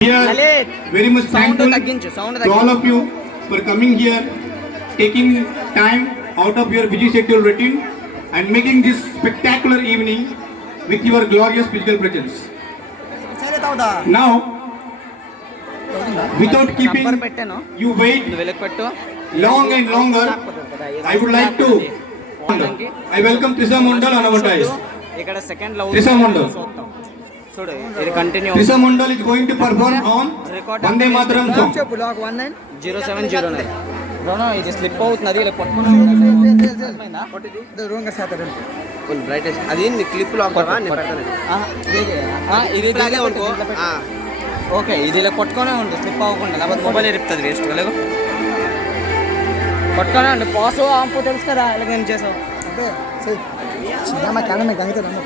Here, very much thankful to all of you for coming here, taking time out of your busy schedule routine and making this spectacular evening with your glorious physical presence. Now, without keeping you wait long and longer, I would like to I welcome Trisa Mondal on our dais. Trisa Mondal. Trisa Mondal is going to perform on Vande Mataram song. 0709. No, it is slip out. Nadi le pottu. The wrong Saturday. Full brightest. Adin clip lock kara ne pedtane. Idi lage unko. Okay, idi le pottkone undu slip avukunda. Labad mobile iriptadi waste galego. Pottkone undu pass ampu telusu kada elage em chesavu. Abbe, sei. Chidama kana me gahita ramma.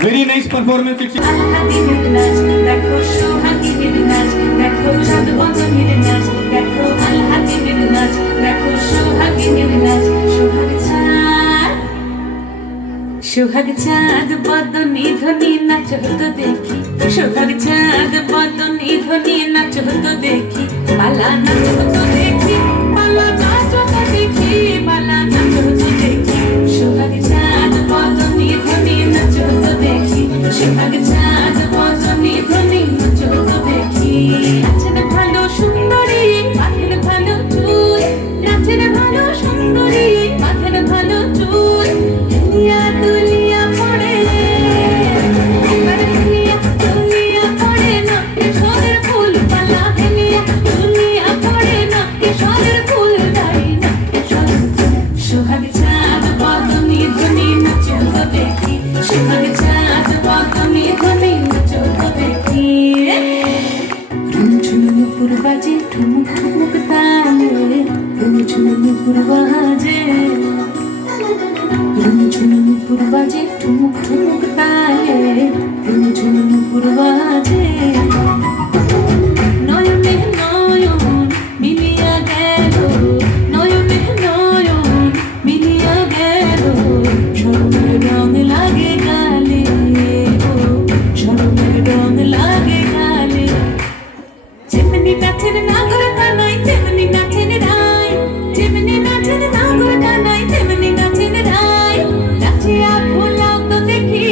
Very nice performance. Unhappy সোহাগ চাঁদ বদনি ধ্বনি নাচ হতো দেখি, সোহাগ চাঁদ বদনি ধ্বনি নাচ হতো দেখি, পালা নাচ হতো দেখি, পালা নাচ হতো দেখি, পালা নাচ হতো দেখি, সোহাগ চাঁদ বদনি ধ্বনি নাচ হতো দেখি, সোহাগ চাঁদ বদনি ধ্বনি নাচ হতো দেখি। নাচেন ভালো সুন্দরী মাথের ভালো চুল, নাচেন ভালো সুন্দরী মাথের ভালো চুল, হেলিয়া দুলিয়া পড়ে একবার হেলিয়া দুলিয়া পড়ে না কিশোরের ফুল পালা, হেলিয়া দুলিয়া পড়ে না কিশোরের ফুল দাঁড়ি না কিশোর। সোহাগ চাঁদ বদনি ধ্বনি নাচ হতো দেখি, সোহাগ চাঁদ বদনি ধ্বনি নাচ হতো দেখি। ঝুনঝুন নুপুর বাজে ঠুমুক ঠুমুক তালে, ঝুনঝুন নুপুর বাজে, ঝুনঝুন নুপুর বাজে ঠুমুক ঠুমুক তালে, ঝুনঝুন নুপুর বাজে। নয়নে নয়ন মিলিয়া গেল, নয়নে নয়ন মিলিয়া গেল, শরমের রং লাগে গালে, ও শরমের রং লাগে গালে। যেমনি নাচেন নাগর কানাই তেমনি নাচেন রাই, যেমনি নাচেন নাগর কানাই তেমনি নাচেন রাই, নাচিয়া ভোলাও তো দেখি,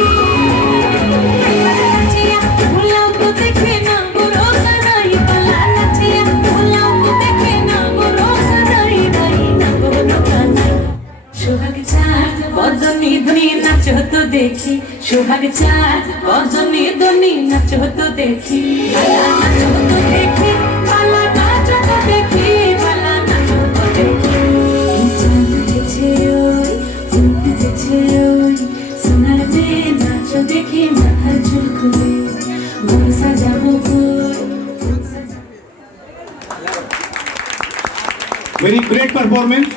নাচিয়া ভোলাও তো দেখে নাগর কানাই পালা, নাচিয়া ভোলাও তো দেখে নাগর কানাই রাই নাগর কানাই। সোহাগ চাঁদ বদনি ধ্বনি নাচ হতো দেখি, সোহাগ চাঁদ বদনি ধ্বনি নাচ হতো দেখি, পালা নাচ হতো দেখি, পালা নাচ হতো দেখি, পালা নাচ হতো দেখি। এই চাঁদ উঠেছে ওই, ফুল ফুটেছে ওই, সোনার মেয়ে নাচ দেখি মাথার চুল খুলে, মন সাজাবো কই, মন সাজাবো। Very great performance.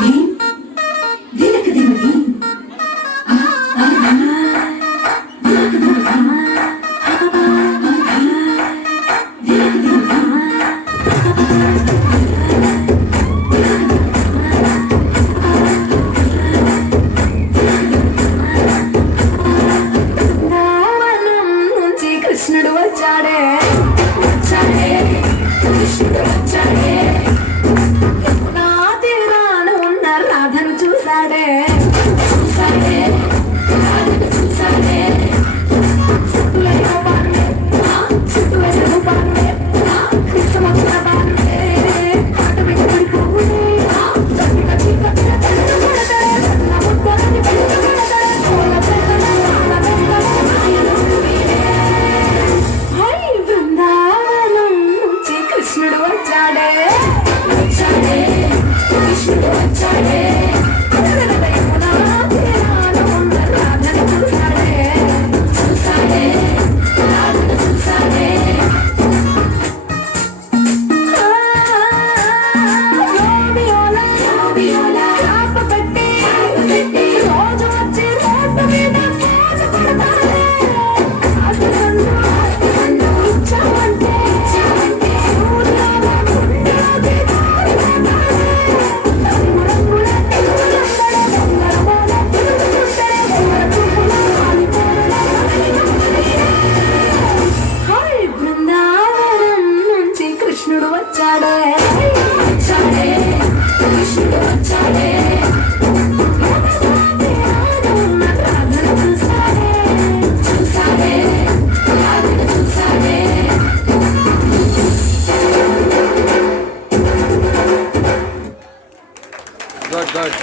ధీం ధిలక ధిమ ధీం ఆ ఆ ఆ ధిలక ధిమ ధా ఆ ఆ ఆ ధిలక ధిమ ధా బృందావనం నుంచి కృష్ణుడు వచ్చాడే, వచ్చాడే కృష్ణుడు వచ్చాడే, నా తీరాన ఉన్న రాధను చూసాడే, చూసాడే రాధను చూసాడే, చుట్టూ వేసిన బాణే, చుట్టూ వేసిన బాణే, సమక్షణ బాణే, ఆట మీద పడిపోవుడే, గట్టిగా చీకటిగా తలుపు కొడతాడే, సన్న ముద్దలని బయట పెడతాడే, పూల చెట్ల నాన వేస్తాడే, మాయలో వీడే. హై బృందావనం నుంచి కృష్ణుడు వచ్చాడే, వచ్చాడే కృష్ణుడు వచ్చాడే, యమునా తీరాన ఉన్న రాధను చూసాడే, చూసాడే రాధను చూసాడే. యోబియోలా యోబియోలా రాప పెట్టి రోజు వచ్చి రోడ్డు మీద పోజు కొడతాడే, ఆస్తి సందు ఇచ్చావంటే సూర్యులా గుండెలోకి దారి పెడతాడే, రంగు రంగుల తెలుగులందడే, దొంగరమోల తిరుగుతుంటడే, దొంగర చూపుల ఆలిపోరుల మదనిగమనీడే. హై బృందావనం నుంచి కృష్ణుడు వచ్చాడే, వచ్చాడే కృష్ణుడు వచ్చాడే, ఉన్న రాధను చూసాడే, చూసాడే రాధను చూసాడే. Good good.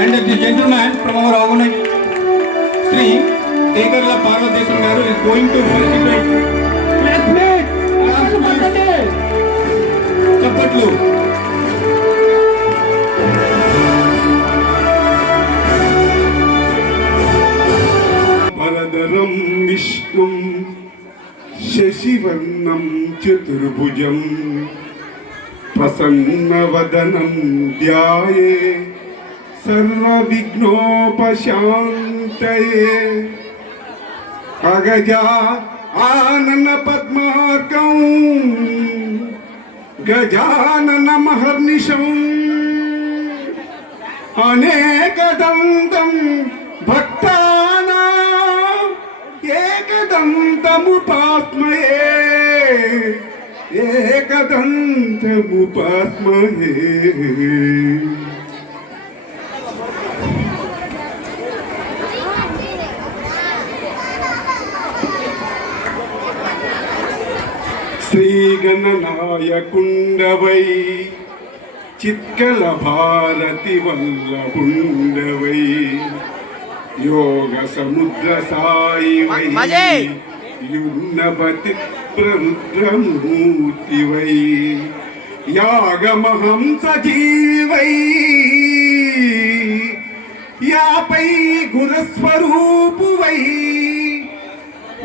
And the gentleman from our organization, Sri Degarla Parvateswar garu is going to felicitate. చప్పట్లు. వరదరం విష్ణుం శశివర్ణం చతుర్భుజం ప్రసన్నవదనం ధ్యాయే सर्वविघ्नोपशान्तये अगजा आनन पद्मार्कं गजानन महर्निशं अनेकदन्तं भक्तानां एकदन्तमुपास्महे एकदन्तमुपास्महे। श्रीगणनायकुण्डवै चित्कलभारति वल्लभुण्डवै योगसमुद्रसायि वै युन्नपति प्ररुद्रमूर्ति वै यागमहं सजीवै यापै गुरुस्वरूप वै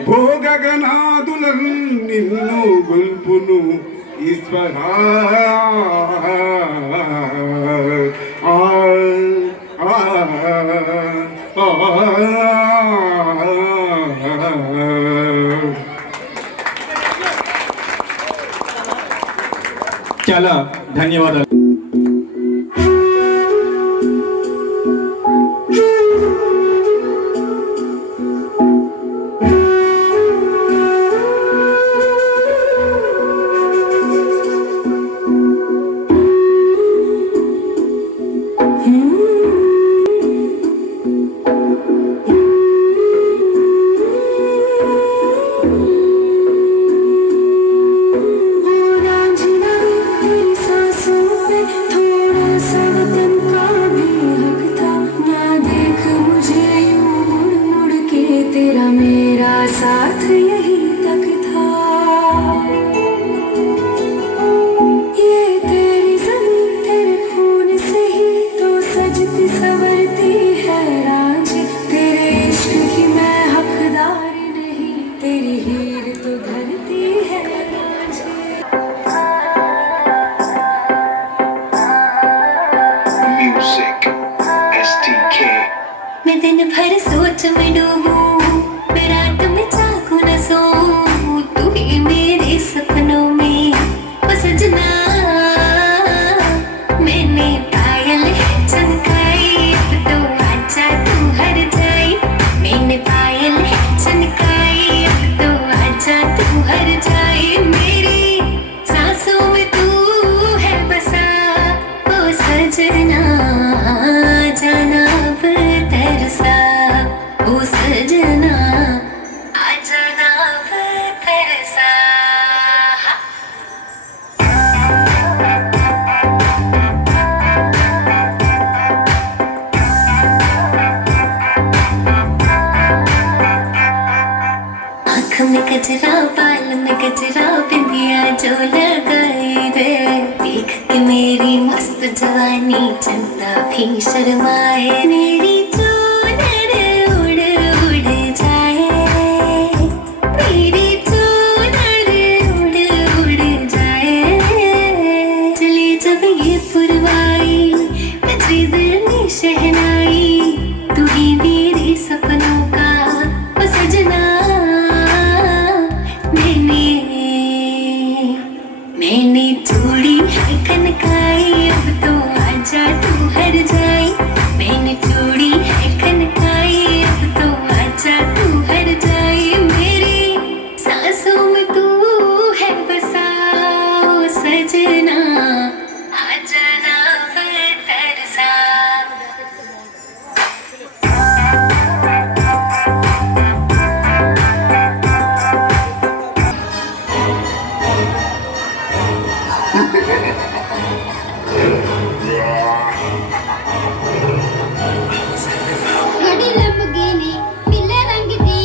భోగగణాదులను నిన్ను గొల్పును ఈశ్వరా చాలా ధన్యవాదాలు. मैं दिन भर सोच में डूबूं, मैं रात में जागूं न सोऊं, तू ही मेरे सपनों में ओ सजना। मैंने पायल है चमकाई, अब तो आजा तू हर जाई। मैंने पायल है चमकाई, अब तो आजा तू हर जाई। मेरी सांसों में तू है बसा ओ सजना, जाना अब तरसा ओ सजना, आ जाना अब तरसा। आँख में गजरा, बाल में गजरा, बिंदिया जो लगाई रे, देख के मेरी मस्त जवानी चंदा भी शर्माए। मेरी चूनर उड़ उड़ जाए, मेरी चूनर उड़ उड़ जाए। चली जब ये पुरवाई, बजी दिल में शहनाई, तू ही मेरे सपनों का ओ सजना। मैंने चूड़ी है कनकाई, अब तो आजा तू हर जाई। मैंने चूड़ी है कनकाई, अब तो आजा तू हर जाई। मेरी सांसों में तू है बसा ओ सजना, आ जाना तरसा। बड़ी लंबगिनी पीले रंग दी,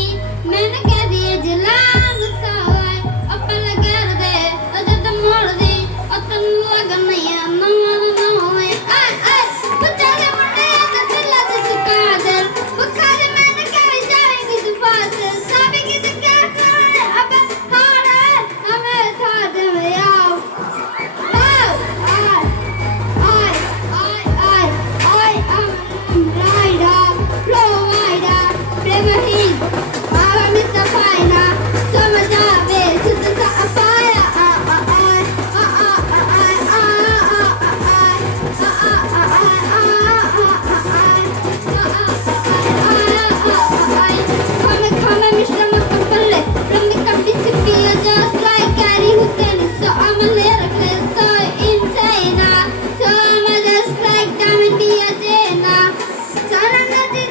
मैंने कह दिया जलाल सावा। अपन लगा दे अगर तुम मोड़ दे और तुम लगा मैया नमन नमोए। आय आय बच्चा के मुंडे तो दिला से सुका दर, बुखा दे मैंने कह जाएंगी तू पास। साबी की तो क्या करे अब थारे हमें था दे आओ। आय आय आय आय lifeless, so insane. So I'm just like diamond Diazena. Serenity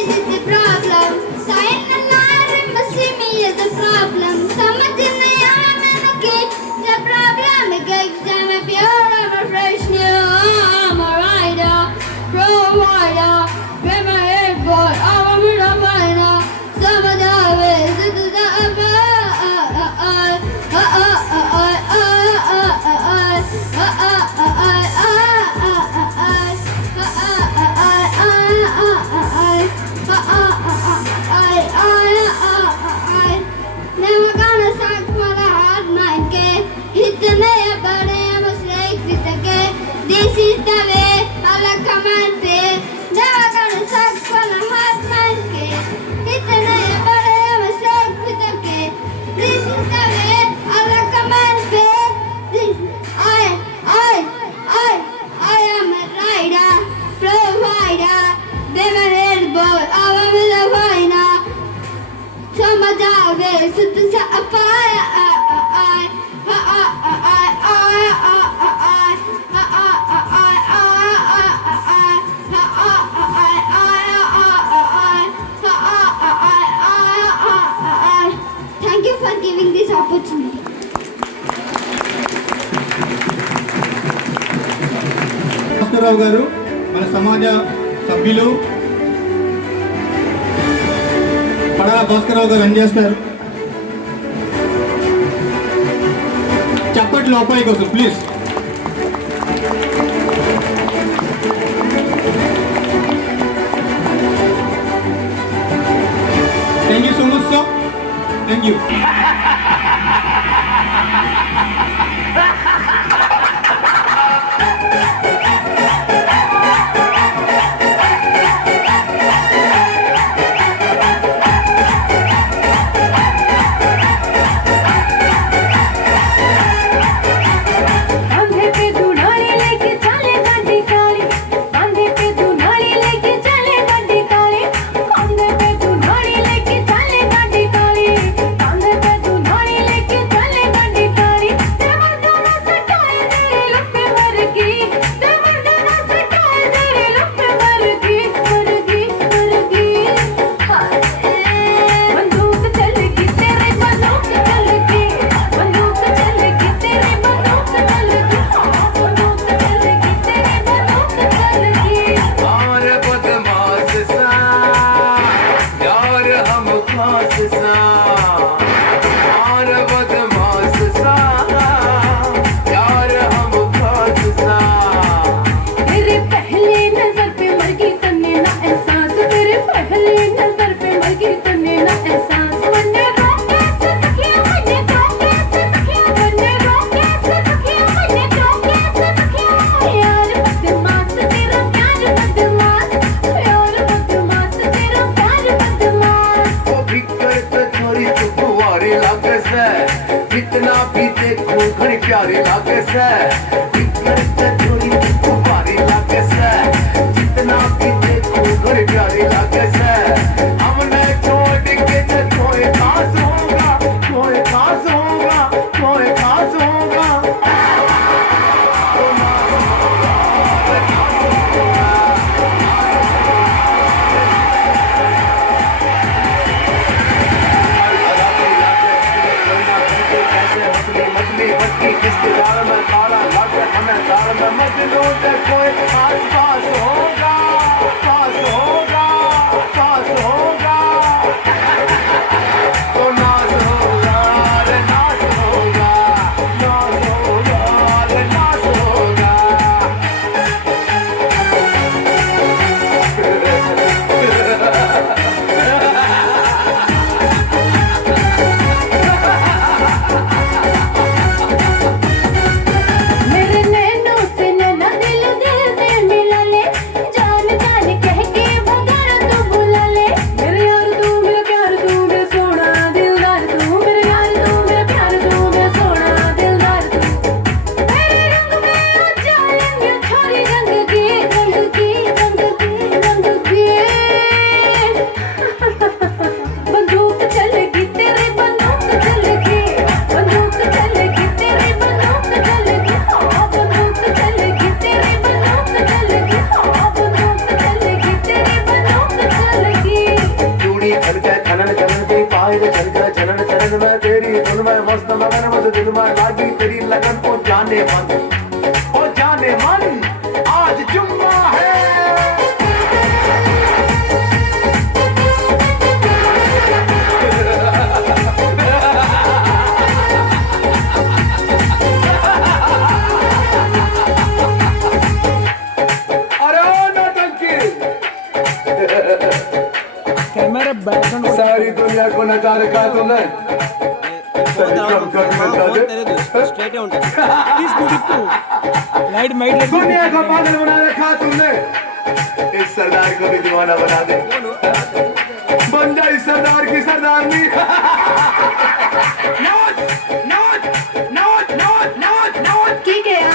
is the problem. Sign alarm, see me is the problem. Something the problem. I'm a pure, I'm a fresh new, I'm a rider, provider. With my head boy, I'm a miner. Some of the ways to the never gonna stop for the hard mind game. Hit the nail, but I'm a snake with the game. This is the way I like command say. Never gonna stop for the hard mind game. Hit the nail, but I'm a snake with the game. This is the way I like command say. This I am a rider, provider. Never head boy, I'm a viner. Some of the ways to the Thank you for giving this opportunity. Bhaskara Rao గారు మన సమాజ సభ్యులు పడాల భాస్కరరావు గారు అందజేస్తారు. చప్పట్లు అబ్బాయి కోసం please. Thank you so much sir. Thank you. कांधे पे दुनाली लेके चले गड्डी काली, कांधे पे दुनाली लेके चले गड्डी काली, कांधे पे दुनाली लेके चले गड्डी काली, कांधे पे दुनाली लेके चले गड्डी काली. देवदाना सटाए तेरे लुप्पे मरगी, देवदाना सटाए तेरे लुप्पे मरगी, मरगी मरगी. बंदूक चलेगी तेरे बंदूक चलेगी, बंदूक चलेगी तेरे बंदूक चलेगी, बंदूक चलेगी तेरे बंदूक चलेगी. और बदमाश सा यार हम खास सा, और बदमाश सा यार हम खास सा. तेरे पहले नजर पे मरगी तन्ने ना एहसास, तेरे पहले नजर पे मरगी तन्ने ना एहसास. वन्ने रोके से सखिया, वन्ने रोके से सखिया, वन्ने रोके से सखिया, वन्ने रोके से सखिया. यार बदमाश तेरा प्यार बदमाश, यार बदमाश तेरा प्यार बदमाश. वो बिकर तो छोरी तू कुंवारी लागे से, जितना भी देखो घड़ी प्यारी लागे से. बिकर तो छोरी तू कुंवारी लागे से, जितना भी देखो घड़ी प्यारी लागे से. हमने छोड़ के तो कोई खास होगा, कोई खास होगा, कोई खास होगा. मछली मछली किसके दाल में काला लागे, हमें दाल में मजनू से कोई खास पास होगा, पास होगा, पास होगा. तो नाज होगा रे नाज होगा, नाज होगा रे नाज होगा. मेरे नैनों से नैना दे जाने मन ओ जाने मन आज जुम्मा है कैमरा बैकग्राउंड सारी दुनिया को नचा रखा तुमने స్ట్రైట్ ఉంటుంది लाइट माइट दुनिया को पागल बना रखा तुमने इस सरदार को भी दीवाना बना दे बन जा इस सरदार की सरदारनी की गया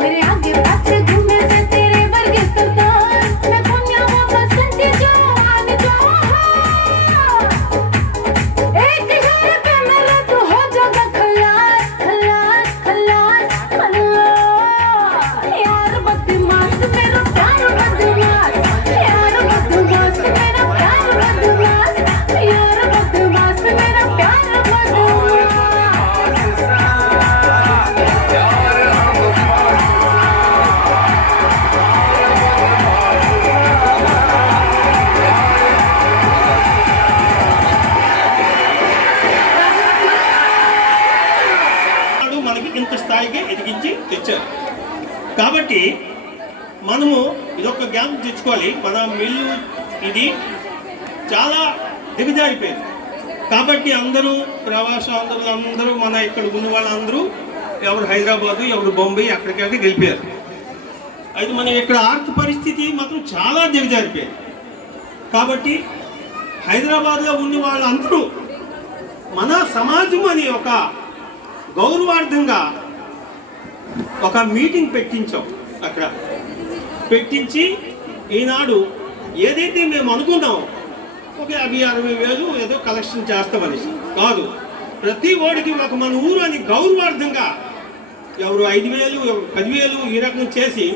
मेरे आगे पाछे घूमने से तेरे वर्गे सरदार मैं दुनिया में बसंत जवान एक इशारे पे मेरा तो हो जाएगा खलास खलास खलास खलास यार बदमाश मेरा प्यार बदमाश यार बदमाश मेरा प्यार बदमाश यार बदमाश मेरा प्यार बदमाश మనకి ఇంత స్థాయికి ఎదిగించి తెచ్చారు. కాబట్టి మనము ఇదొక జ్ఞాపకం తెచ్చుకోవాలి. మన మిల్లు ఇది చాలా దిగజారిపోయింది. కాబట్టి అందరూ ప్రవాసాంధ్రులు అందరూ మన ఇక్కడ ఉన్న వాళ్ళందరూ ఎవరు హైదరాబాదు ఎవరు బొంబాయి అక్కడికి వెళ్ళిపోయారు. అయితే మన ఇక్కడ ఆర్థిక పరిస్థితి మాత్రం చాలా దిగజారిపోయింది. కాబట్టి హైదరాబాద్లో ఉన్న వాళ్ళందరూ మన సమాజం అని ఒక గౌరవార్థంగా ఒక మీటింగ్ పెట్టించాం. అక్కడ పెట్టించి ఈనాడు ఏదైతే మేము అనుకున్నాం ఒక 50-60 వేలు ఏదో కలెక్షన్ చేస్తామని కాదు, ప్రతి ఓడికి ఒక మన ఊరు అని గౌరవార్థంగా ఎవరు 5,000 ఎవరు 10,000 ఈ రకం చేసి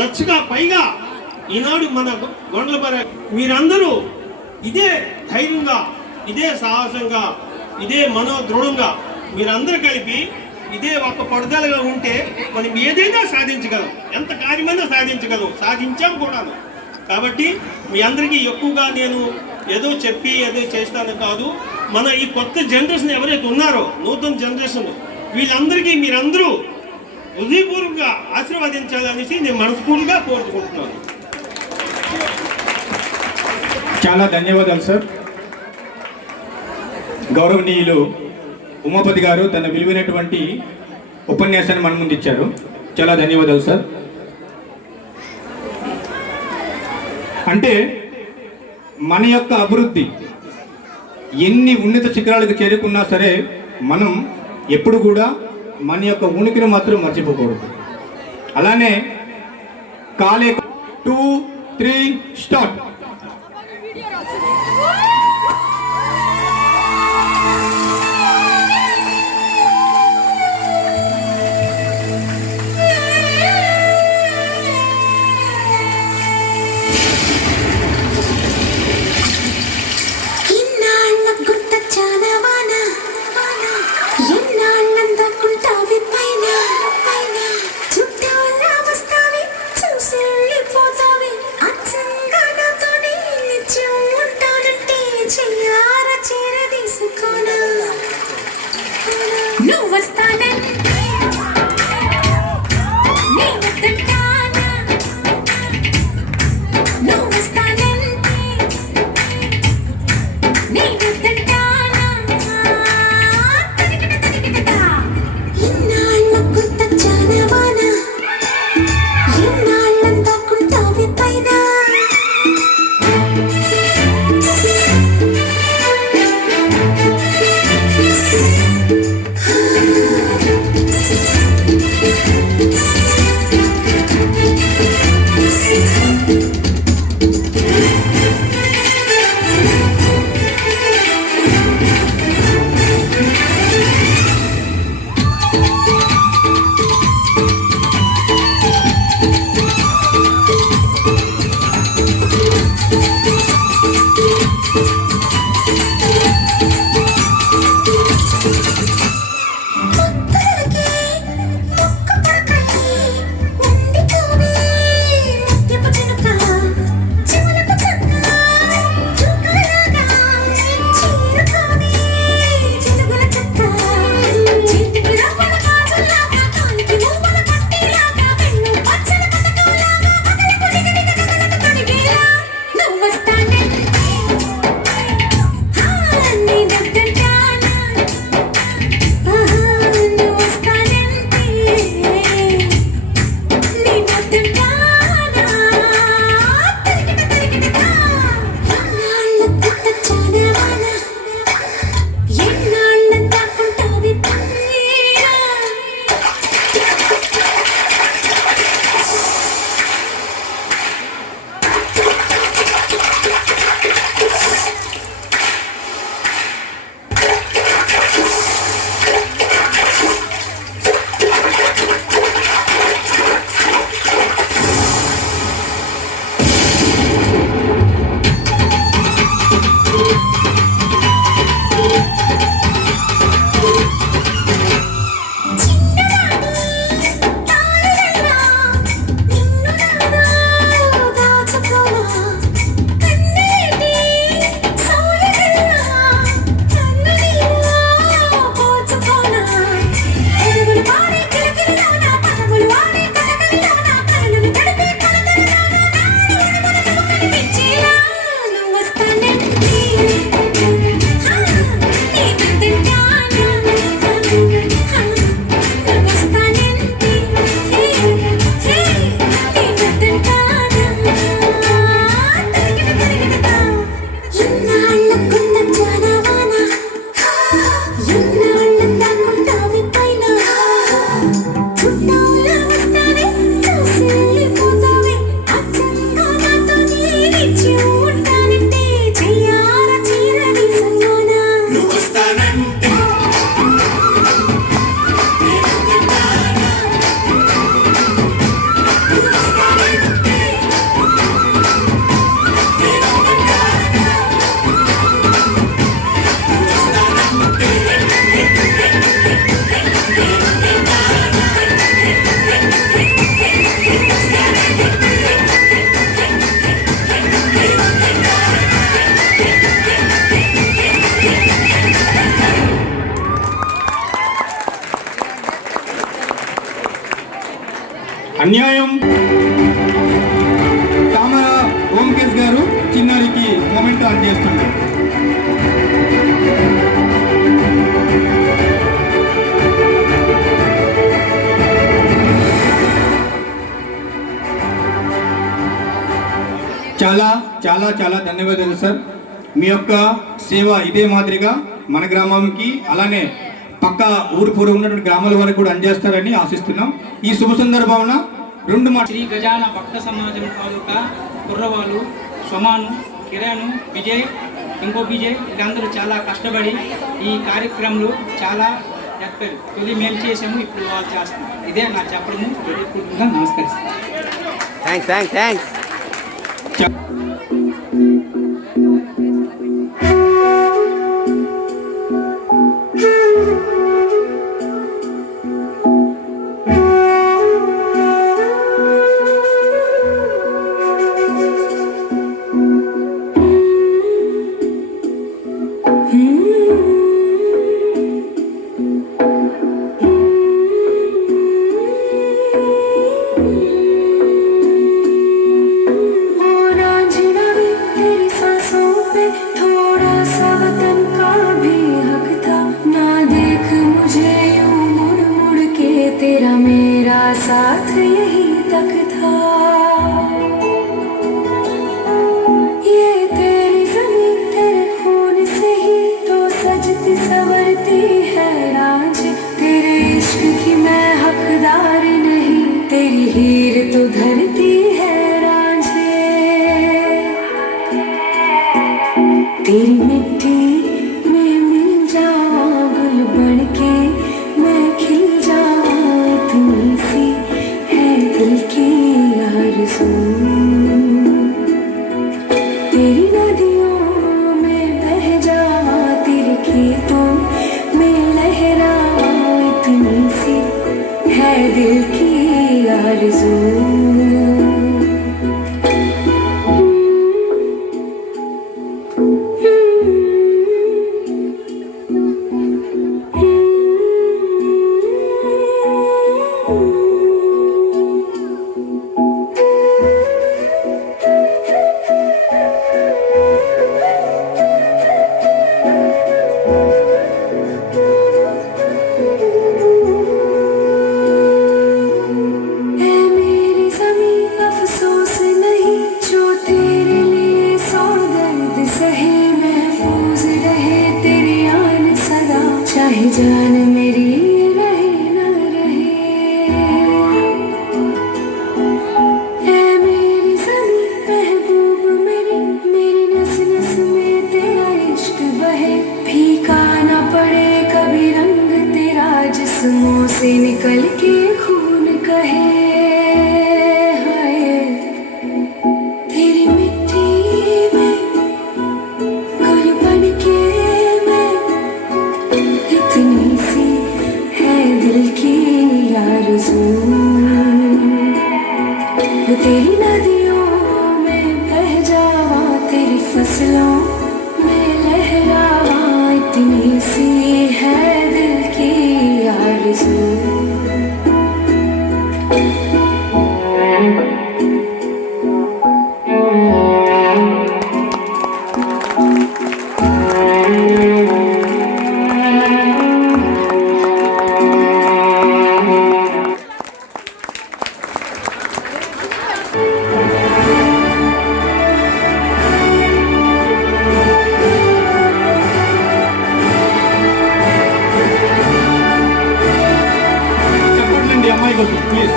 లక్షగా పైగా ఈనాడు మన గొండలపర మీరందరూ ఇదే ధైర్యంగా ఇదే సాహసంగా ఇదే మనోదృఢంగా మీరందరూ కలిపి ఇదే ఒక పడుదలగా ఉంటే మనం ఏదైనా సాధించగలం, ఎంత కార్యమైనా సాధించగలం, సాధించాం కూడాను. కాబట్టి మీ అందరికీ ఎక్కువగా నేను ఏదో చెప్పి ఏదో చేస్తాను కాదు, మన ఈ కొత్త జనరేషన్ ఎవరైతే ఉన్నారో నూతన జనరేషన్ వీళ్ళందరికీ మీరందరూ హృదయపూర్వకంగా ఆశీర్వదించాలనేసి నేను మనస్ఫూర్తిగా కోరుకుంటున్నాను. చాలా ధన్యవాదాలు సార్. గౌరవనీయులు ఉమాపతి గారు తన విలువైనటువంటి ఉపన్యాసాన్ని మన ముందు ఇచ్చారు. చాలా ధన్యవాదాలు సార్. అంటే మన యొక్క అభివృద్ధి ఎన్ని ఉన్నత శిఖరాలకు చేరుకున్నా సరే మనం ఎప్పుడు కూడా మన యొక్క ఉనికిని మాత్రం మర్చిపోకూడదు. అలానే కాలే 2, 3 స్టార్ట్. చుట్టాల వస్తావి చూసి వెళ్ళిపోతావి అచ్చంగా నాతో చుట్టాల వస్తావే చూసి వెళ్ళిపోతావే అచ్చంగా నాతో నీరిచ్చి ఉంటానంటే చెయ్యాల చీరని సంగోనా నువ్వు వస్తానంటే అన్యాయం. తామర ఓంకేష్ గారు చిన్నారికి మొమెంట్ ఆన్ చేస్తున్నారు. చాలా చాలా చాలా ధన్యవాదాలు సార్. మీ యొక్క సేవ ఇదే మాదిరిగా మన గ్రామంకి అలానే పక్క ఊరు పూర్వ ఉన్నటువంటి గ్రామాల వరకు కూడా అందజేస్తారని ఆశిస్తున్నాం. ఈ శుభ సందర్భాన రెండు శ్రీ గజాన భక్త సమాజం తాలూకా కుర్రవాళ్ళు సోమాను, కిరణ్, విజయ్, ఇంకో విజయ్ వీళ్ళందరూ చాలా కష్టపడి ఈ కార్యక్రమంలో చాలా చెప్పారు. తొలి మేము చేసాము, ఇప్పుడు వాళ్ళు చేస్తున్నాం. ఇదే నా చెప్పడము. హృదయపూర్వకంగా నమస్కరిస్తాను. థ్యాంక్స్. तेरा मेरा साथ यही तक था ये तेरी ज़मीं तेरे खून से ही तो सजती संवरती है राज तेरे इश्क की मैं हकदार नहीं तेरी हीर तो धरती है रांझे तेरी मिट्टी में मिल जावा गुल बन के मैं खिल जावा इतनी सी है दिल की आरज़ू तेरी नदियों में बह जावा तेरे खेतों में लहरावा इतनी सी है दिल की आरज़ू जान मेरी रहे न रहे ऐ मेरी ज़मीं महबूब मेरी नस नस में तेरा इश्क बहे फीका न पड़े कभी रंग तेरा जिस्मों से निकल के खून कहे हाय तेरी मिट्टी में गुल बन के इतनी सी है दिल की आरज़ू तेरी नदियों में बह जावा तेरी फसलों में लहरावा इतनी सी है दिल की आरज़ू అమ్మాయికి వస్తుంది ప్లీజ్.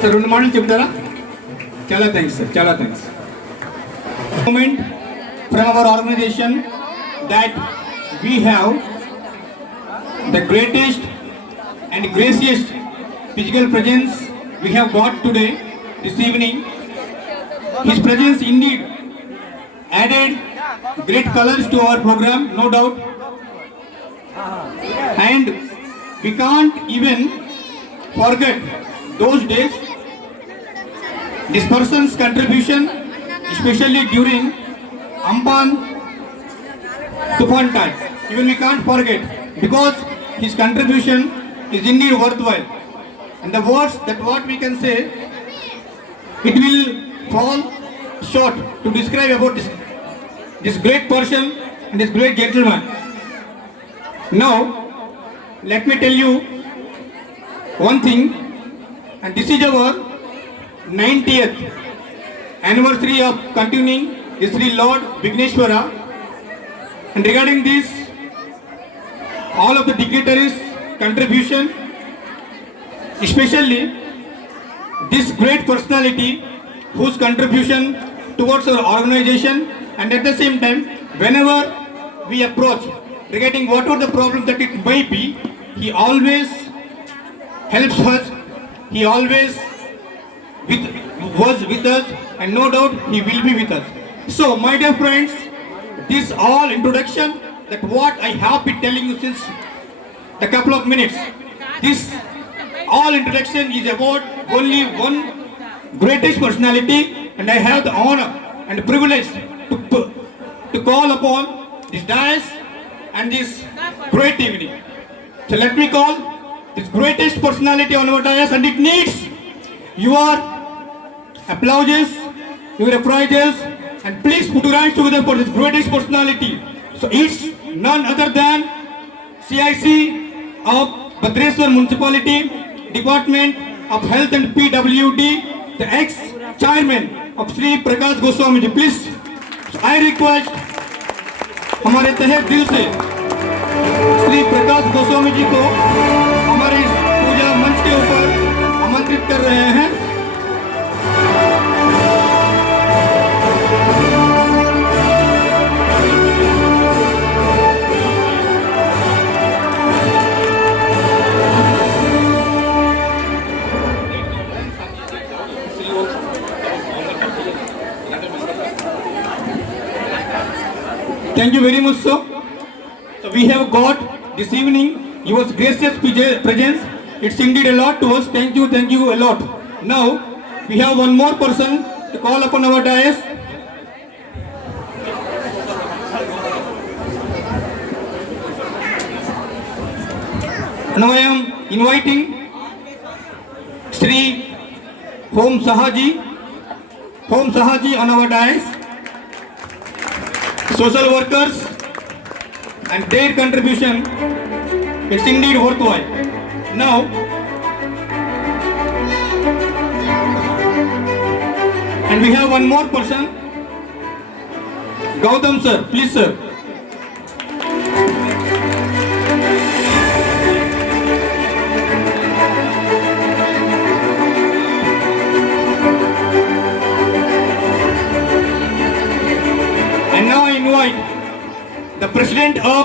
సార్ 2 మాటలు చెప్తారా? చాలా థ్యాంక్స్ సార్, చాలా thanks. Moment from our organization that we have the greatest and graciest physical presence we have got today, this evening. His presence indeed added great colors to our program, no doubt. And we can't even forget those days. This person's contribution, especially during Amphan Tufan time, even we can't forget, because his contribution is indeed worthwhile. And the words that what we can say, it will fall short to describe about this great person and this great gentleman. Now, let me tell you one thing, and this is our 90th anniversary of continuing the Sri Lord Vigneshwara. And regarding this, all of the dignitaries' contribution, especially this great personality whose contribution towards our organization, and at the same time, whenever we approach regarding whatever the problem that it may be, he always helps us, he always was with us, and no doubt he will be with us. So, my dear friends, this all introduction that what I have been telling you since a couple of minutes, this all introduction is about only one greatest personality, and I have the honor and the privilege to call upon this dais and this great evening. So let me call this greatest personality on our dais, and it needs your applauses, your appraisals, and please put your hands together for this greatest personality. So it's none other than CIC of Bhadreshwar Municipality, Department of Health and PWD, the ex-chairman of Sri Prakash Goswami ji. Please, so I request हमारे तहे दिल से श्री प्रकाश गोस्वामी जी को हमारे इस पूजा मंच के ऊपर आमंत्रित कर रहे हैं. Thank you very much, sir. So we have got this evening your gracious presence. It's indeed a lot to us. Thank you a lot. Now we have one more person to call upon our dais. Now I am inviting Sri Hom Sahaji on our dais. Social workers and their contribution, it's indeed worthwhile. Now, and we have one more person, Gautam sir, please sir. The president of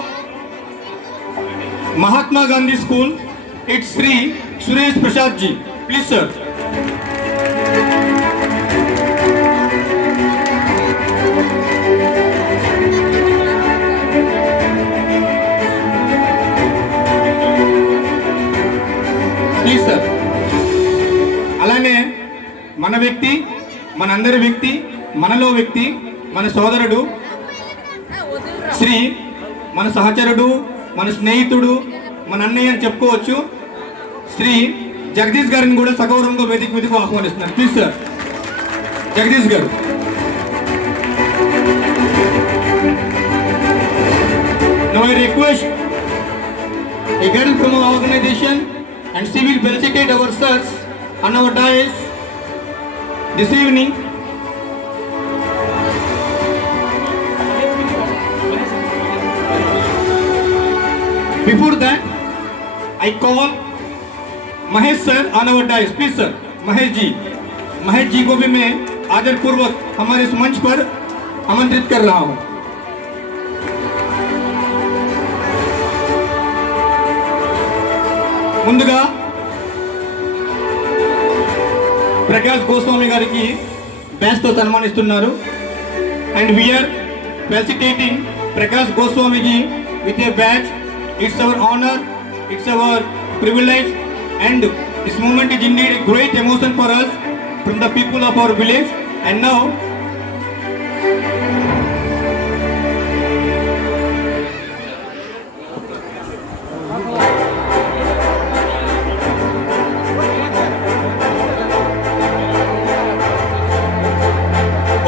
Mahatma Gandhi School, it's Sri Suresh Prasad ji. Please sir. Please sir. అలానే మన వ్యక్తి, మనందరి వ్యక్తి, మనలో వ్యక్తి, మన సోదరుడు, శ్రీ మన సహచరుడు, మన స్నేహితుడు, మన అన్నయ్య అని చెప్పుకోవచ్చు, శ్రీ జగదీష్ గారిని కూడా సగౌరవంగా వేదిక మీదకు ఆహ్వానిస్తున్నారు. ప్లీజ్ సార్, జగదీష్ గారు. Now I request a girl from our organization and she will felicitate our sirs on our dais this evening. Before that, I call Mahesh sir on our dais, please sir. Mahesh ji को भी मैं आदर पूर्वक हमारे इस मंच पर आमंत्रित कर रहा हूं। ముందుగా ప్రకాష్ గోస్వామి గారికి బ్యాచ్ తో సన్మానిస్తున్నారు। And we are felicitating Prakash Goswami ji with a badge. It's our honour, it's our privilege, and this moment is indeed a great emotion for us from the people of our village. And now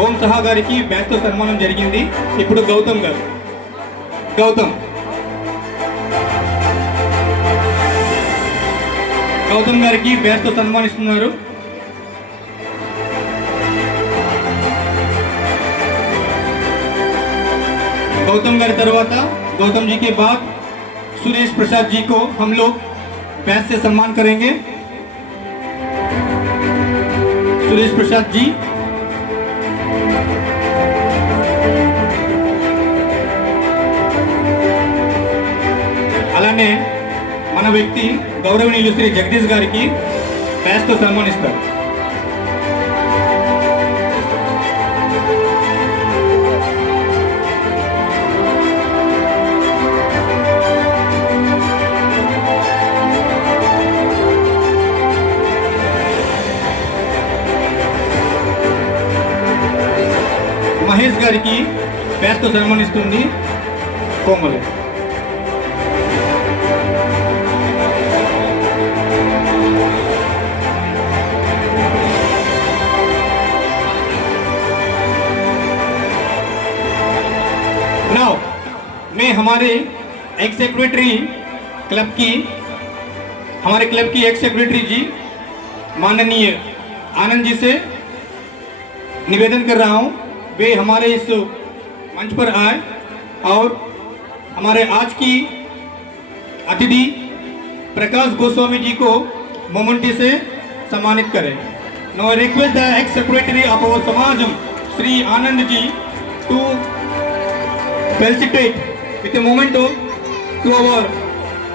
Om Saha గారికి badge తో సన్మానం జరిగింది। ఇప్పుడు గౌతమ్ గారు, గౌతమ్ గారికి badge తో సన్మానిస్తున్నారు। गौतम गारी तरवाता गौतम जी के बाद सुरेश प्रसाद जी को हम लोग बैच से सम्मान करेंगे। सुरेश प्रसाद जी, అలానే మన వ్యక్తి గౌరవనీయులు శ్రీ జగదీష్ గారికి బ్యాచ్ తో సన్మానిస్తారు। మహేష్ గారికి బ్యాచ్ తో సన్మానిస్తుంది కోమలి। नाउ मैं हमारे एक्स सेक्रेटरी क्लब की एक्स सेक्रेटरी जी माननीय आनंद जी से निवेदन कर रहा हूं वे हमारे इस मंच पर आए और हमारे आज की अतिथि प्रकाश गोस्वामी जी को मोमेंटी से सम्मानित करें। Now I request the ex-secretary of our Samajam, Sri Anand ji, to felicitate with a memento to our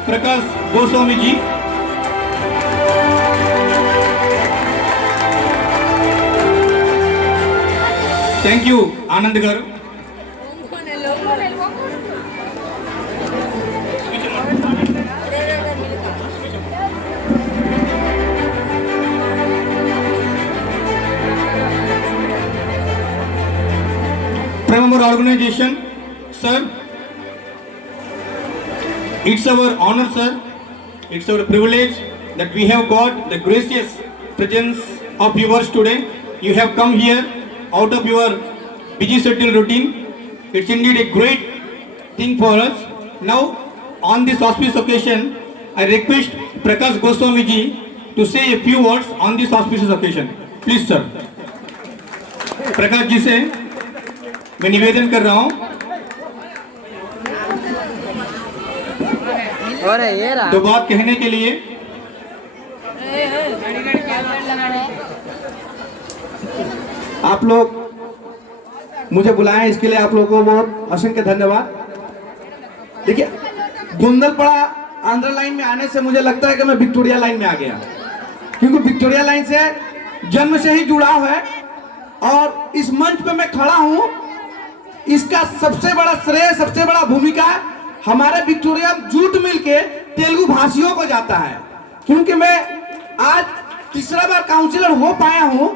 Prakash Goswami ji. Thank you, Anand garu. From our organization, sir, it's our honor, sir, it's our privilege that we have got the gracious presence of yours today. You have come here out of your busy schedule routine. It's indeed a great thing for us. Now, on this auspicious occasion, I request Prakash Goswami ji to say a few words on this auspicious occasion. Please, sir. Prakash ji से मैं निवेदन कर रहा हूँ। तो बात कहने के लिए आप लोग मुझे बुलाएं, इसके लिए आप लोगों को बहुत असंख्य धन्यवाद। देखिए, गुंदलपड़ा आंध्र लाइन में आने से मुझे लगता है कि मैं विक्टोरिया लाइन में आ गया, क्योंकि विक्टोरिया लाइन से जन्म से ही जुड़ाव है और इस मंच पे मैं खड़ा हूं। इसका सबसे बड़ा श्रेय, सबसे बड़ा भूमिका हमारे विक्टोरिया जूट मिल के तेलुगु भाषियों को जाता है, क्योंकि मैं आज तीसरा बार काउंसिलर हो पाया हूं।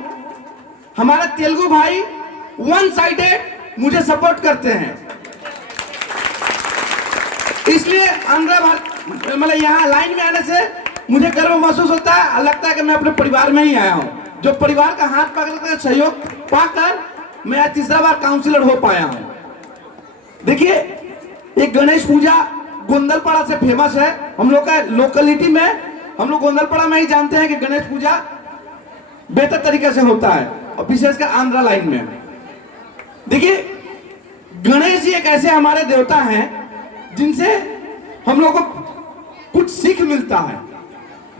हमारे तेलुगु भाई वन साइडेड मुझे सपोर्ट करते हैं, इसलिए आंध्र मतलब यहाँ लाइन में आने से मुझे गर्व महसूस होता है। लगता है कि मैं अपने परिवार में ही आया हूँ, जो परिवार का हाथ पकड़ कर सहयोग पाकर मैं आज तीसरा बार काउंसिलर हो पाया हूँ। देखिए, एक गणेश पूजा गोंदलपाड़ा से फेमस है। हम लोग का लोकेलिटी में हम लोग गोंदलपाड़ा में ही जानते हैं कि गणेश पूजा बेहतर तरीके से होता है, और विशेषकर आंध्र लाइन में। देखिए, गणेश जी एक ऐसे हमारे देवता हैं जिनसे हम लोग को कुछ सीख मिलता है।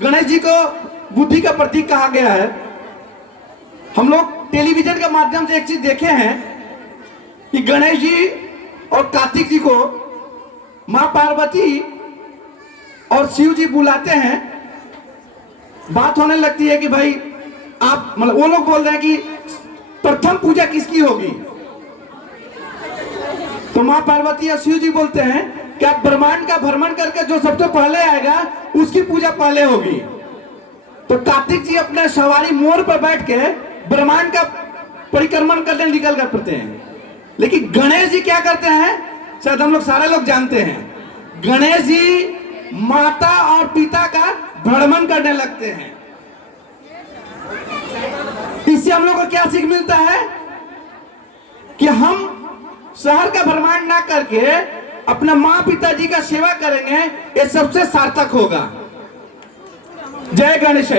गणेश जी को बुद्धि का प्रतीक कहा गया है। हम लोग टेलीविजन के माध्यम से एक चीज देखे हैं कि गणेश जी और कार्तिक जी को मां पार्वती और शिव जी बुलाते हैं। बात होने लगती है कि भाई आप मतलब वो लोग बोल रहे हैं कि प्रथम पूजा किसकी होगी, तो मां पार्वती और शिव जी बोलते हैं कि आप ब्रह्मांड का भ्रमण करके जो सबसे पहले आएगा उसकी पूजा पहले होगी। तो कार्तिक जी अपने सवारी मोर पर बैठ के ब्रह्मांड का परिक्रमण करने निकल कर पड़ते हैं, लेकिन गणेश जी क्या करते हैं, शायद हम लोग सारे लोग जानते हैं, गणेश जी माता और पिता का भ्रमण करने लगते हैं। इससे हम लोग को क्या सीख मिलता है कि हम शहर का भ्रमण ना करके अपने माँ पिताजी का सेवा करेंगे, ये सबसे सार्थक होगा। जय Ganesh.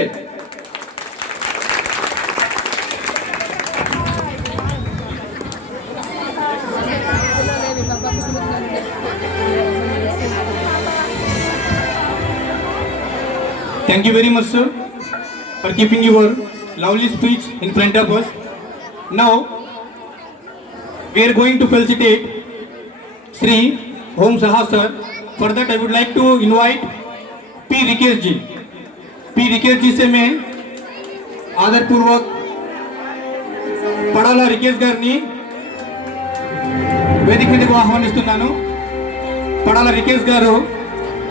Thank you very much, sir, for keeping your lovely speech in front of us. Now, we are going to felicitate Sri Om Saha sir. For that, I would like to invite P. Rikesh ji. P. Rikesh ji से मैं आदरपूर्वक पडाला रिकेश గారిని వేదిక మీదకు ఆహ్వానిస్తున్నాను. పడాల రికేష్ గారు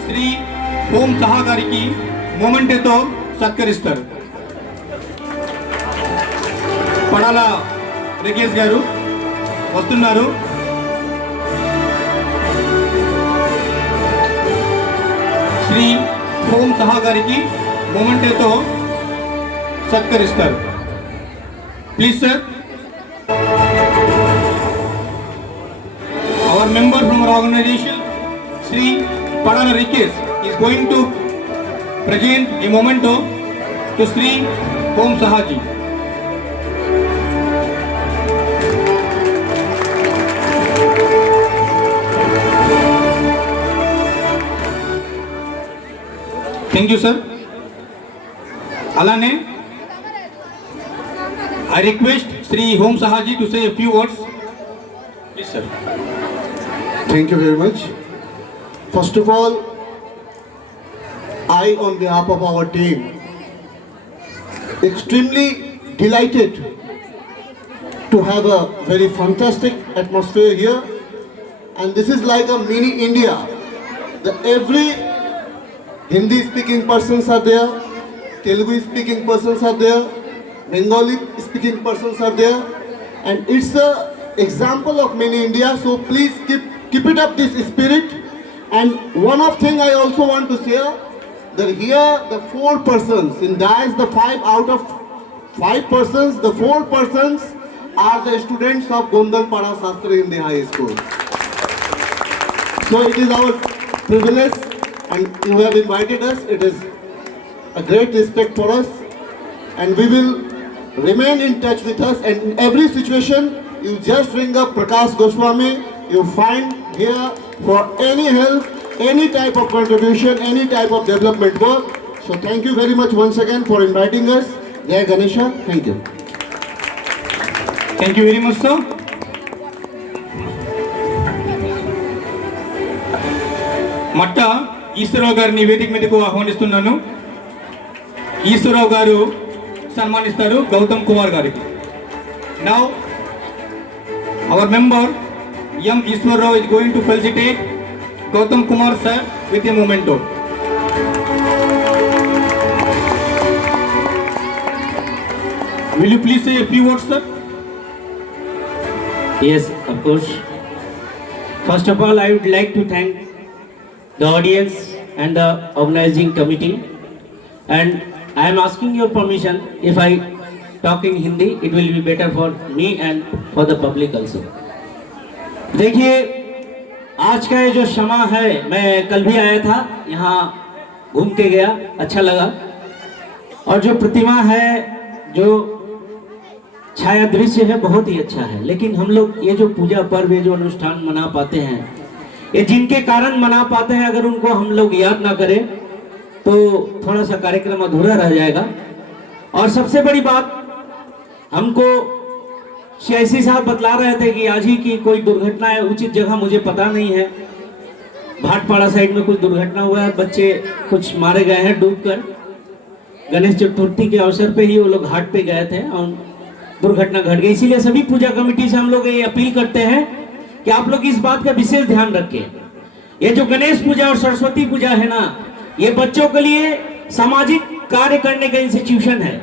శ్రీ ఓం సహా గారికి మొమెంటోతో సత్కరిస్తారు. పడాల రికేష్ గారు వస్తున్నారు. శ్రీ ఓం సహా గారికి మొమెంటోతో సత్కరిస్తారు. Please sir. Our member from our organization, Sri Padala Rikesh, is going to present a memento to Sri Om Sahaji. Thank you, sir. Alane, I request Sri Om Sahaji to say a few words. Please, sir. Thank you very much. First of all, I, on behalf of our team, extremely delighted to have a very fantastic atmosphere here, and this is like a mini India. Every Hindi speaking persons are there, Telugu speaking persons are there, Bengali speaking persons are there, and it's a example of mini India. So please keep it up, this spirit. And one of thing I also want to share, that here the 4 persons in dais, the 5 out of 5 persons, the 4 persons are the students of Gondalpada Sastri in the high school. So it is our privilege, and you have invited us. It is a great respect for us, and we will remain in touch with us. And in every situation, you just ring up Prakash Goswami. You find here for any help, any type of contribution, any type of development work. So thank you very much once again for inviting us. Jai Ganesha. Thank you. Thank you very much, sir. మట్ట ఈశ్వరరావు గారిని వేదిక మీదకు ఆహ్వానిస్తున్నాను. ఈశ్వరరావు గారు సన్మానిస్తారు గౌతమ్ కుమార్ గారికి. Now, our member M. Ishwar Rao is going to felicitate Gautam Kumar sir with a memento. Will you please say a few words, sir? Yes, of course. First of all, I would like to thank the audience and the organizing committee. And I am asking your permission, if I talk in Hindi, it will be better for me and for the public also. देखिए, आज का ये जो क्षमा है, मैं कल भी आया था, यहाँ घूम के गया, अच्छा लगा. और जो प्रतिमा है, जो छाया दृश्य है, बहुत ही अच्छा है. लेकिन हम लोग ये जो पूजा पर्व, ये जो अनुष्ठान मना पाते हैं, ये जिनके कारण मना पाते हैं, अगर उनको हम लोग याद ना करें तो थोड़ा सा कार्यक्रम अधूरा रह जाएगा। और सबसे बड़ी बात, हमको सियासी साहब बतला रहे थे कि आज ही की कोई दुर्घटना है, उचित जगह मुझे पता नहीं है। भाटपाड़ा साइड में कुछ दुर्घटना हुआ है, बच्चे कुछ मारे गए हैं डूबकर। गणेश चतुर्थी के अवसर पे ही वो लोग घाट पे गए थे और दुर्घटना घट गई। इसीलिए सभी पूजा कमेटी से हम लोग ये अपील करते हैं कि आप लोग इस बात का विशेष ध्यान रखें। ये जो गणेश पूजा और सरस्वती पूजा है ना, ये बच्चों के लिए सामाजिक कार्य करने का इंस्टीट्यूशन है।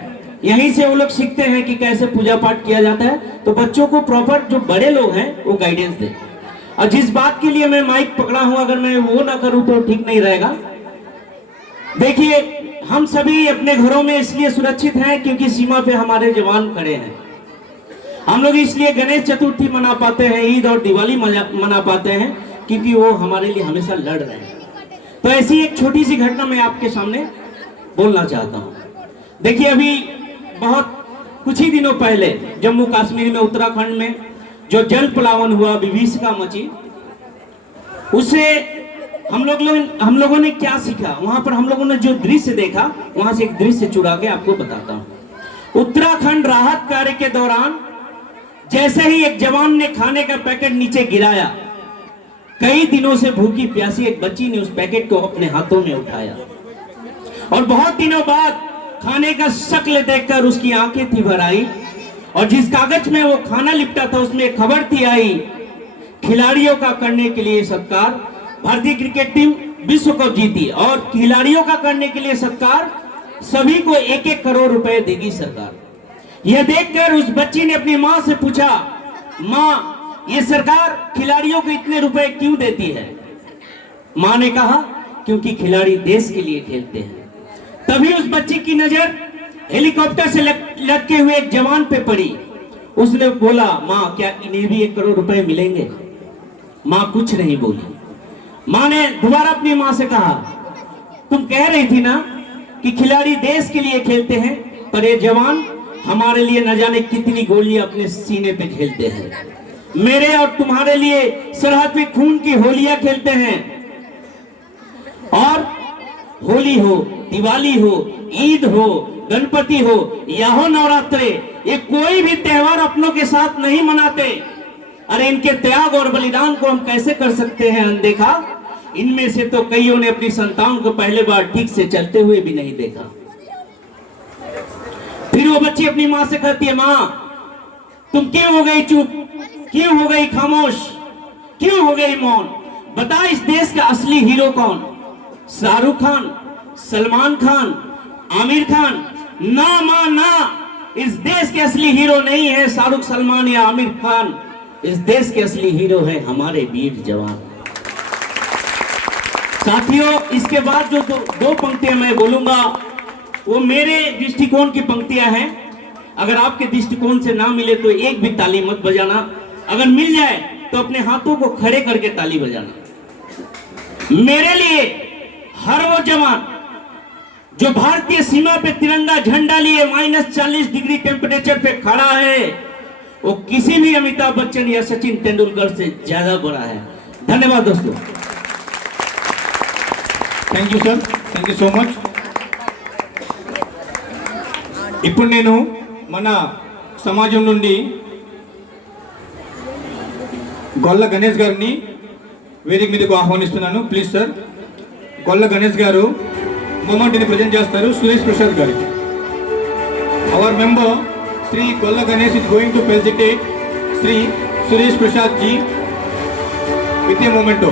यहीं से वो लोग सीखते हैं कि कैसे पूजा पाठ किया जाता है। तो बच्चों को प्रॉपर जो बड़े लोग हैं वो गाइडेंस दें। और जिस बात के लिए मैं माइक पकड़ा हूं, अगर मैं वो ना करूं तो ठीक नहीं रहेगा। देखिए, हम सभी अपने घरों में इसलिए सुरक्षित हैं क्योंकि सीमा पे हमारे जवान खड़े हैं। हम लोग इसलिए गणेश चतुर्थी मना पाते हैं, ईद और दिवाली मना पाते हैं क्योंकि वो हमारे लिए हमेशा लड़ रहे हैं। तो ऐसी एक छोटी सी घटना मैं आपके सामने बोलना चाहता हूं। देखिए, अभी बहुत कुछ ही दिनों पहले जम्मू कश्मीर में, उत्तराखंड में जो जल प्लावन हुआ, विभीषिका मची, उससे हम लोगों ने क्या सीखा, वहां पर हम लोगों ने जो दृश्य देखा, वहां से एक दृश्य चुरा के आपको बताता हूं। उत्तराखंड राहत कार्य के दौरान जैसे ही एक जवान ने खाने का पैकेट नीचे गिराया, कई दिनों से भूखी प्यासी एक बच्ची ने उस पैकेट को अपने हाथों में उठाया और बहुत दिनों बाद खाने का शक्ल देखकर उसकी आंखें थी भर आई। और जिस कागज में वो खाना लिपटा था उसमें एक खबर थी आई, खिलाड़ियों का करने के लिए सत्कार, भारतीय क्रिकेट टीम विश्व कप जीती और खिलाड़ियों का करने के लिए सत्कार, सभी को 1-1 करोड़ रुपए देगी सरकार। यह देखकर उस बच्ची ने अपनी मां से पूछा, मां, ये सरकार खिलाड़ियों को इतने रुपए क्यों देती है? मां ने कहा, क्योंकि खिलाड़ी देश के लिए खेलते हैं। तभी उस बच्ची की नजर हेलीकॉप्टर से लटके हुए एक जवान पे पड़ी। उसने बोला, मां, क्या इन्हें भी 1 करोड़ रुपए मिलेंगे? मां कुछ नहीं बोली। मां ने दोबारा अपनी मां से कहा, तुम कह रही थी ना कि खिलाड़ी देश के लिए खेलते हैं, पर ये जवान हमारे लिए न जाने कितनी गोलियां अपने सीने पे खेलते हैं। मेरे और तुम्हारे लिए सरहद पे खून की होलियां खेलते हैं। और होली हो, दिवाली हो, ईद हो, गणपति हो या हो नवरात्रे, ये कोई भी त्योहार अपनों के साथ नहीं मनाते। अरे इनके त्याग और बलिदान को हम कैसे कर सकते हैं अनदेखा? इनमें से तो कईयों ने अपनी संतान को पहले बार ठीक से चलते हुए भी नहीं देखा। फिर वो बच्ची अपनी मां से कहती है, मां, तुम क्यों हो गई चुप, क्यों हो गई खामोश, क्यों हो गई मौन? बता, इस देश का असली हीरो कौन? शाहरुख खान, सलमान खान, आमिर खान? ना मां ना, इस देश के असली हीरो नहीं है शाहरुख, सलमान या आमिर खान। इस देश के असली हीरो है हमारे वीर जवान। साथियों, इसके बाद जो दो पंक्तियां मैं बोलूंगा वो मेरे दृष्टिकोण की पंक्तियां हैं। अगर आपके दृष्टिकोण से ना मिले तो एक भी ताली मत बजाना, अगर मिल जाए तो अपने हाथों को खड़े करके ताली बजाना। मेरे लिए हर वो जवान जो भारतीय सीमा पे तिरंगा झंडा लिए -40 डिग्री टेम्परेचर पे खड़ा है, वो किसी भी अमिताभ बच्चन या सचिन तेंदुलकर से ज्यादा बड़ा है। धन्यवाद दोस्तों। Thank you sir, thank you so much. ఇప్పుడు నేను మన సమాజం నుండి గొల్ల గణేష్ గారిని వేదిక మీదకు ఆహ్వానిస్తున్నాను. Please sir. గొల్ల గణేష్ గారు మూమెంట్ని ప్రజెంట్ చేస్తారు సురేష్ ప్రసాద్ గారికి. Hour member Shri Golla Ganesh is going to felicitate Shri Suresh Prasad ji with a memento.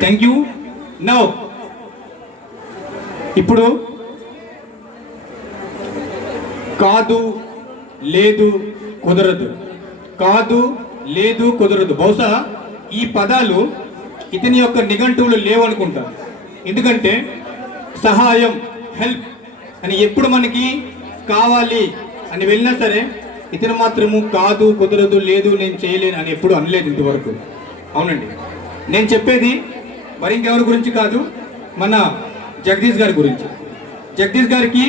Thank you. Now ఇప్పుడు కాదు, లేదు, కుదరదు, కాదు, లేదు, కుదరదు, బహుశా ఈ పదాలు ఇతని యొక్క నిఘంటువులు లేవనుకుంటా. ఎందుకంటే సహాయం, హెల్ప్ అని ఎప్పుడు మనకి కావాలి అని వెళ్ళినా సరే ఇతను మాత్రము కాదు, కుదరదు, లేదు, నేను చేయలేను అని ఎప్పుడు అనలేదు ఇంతవరకు. అవునండి. నేను చెప్పేది మరి ఇంకెవరి గురించి కాదు, మన జగదీష్ గారి గురించి. జగదీష్ గారికి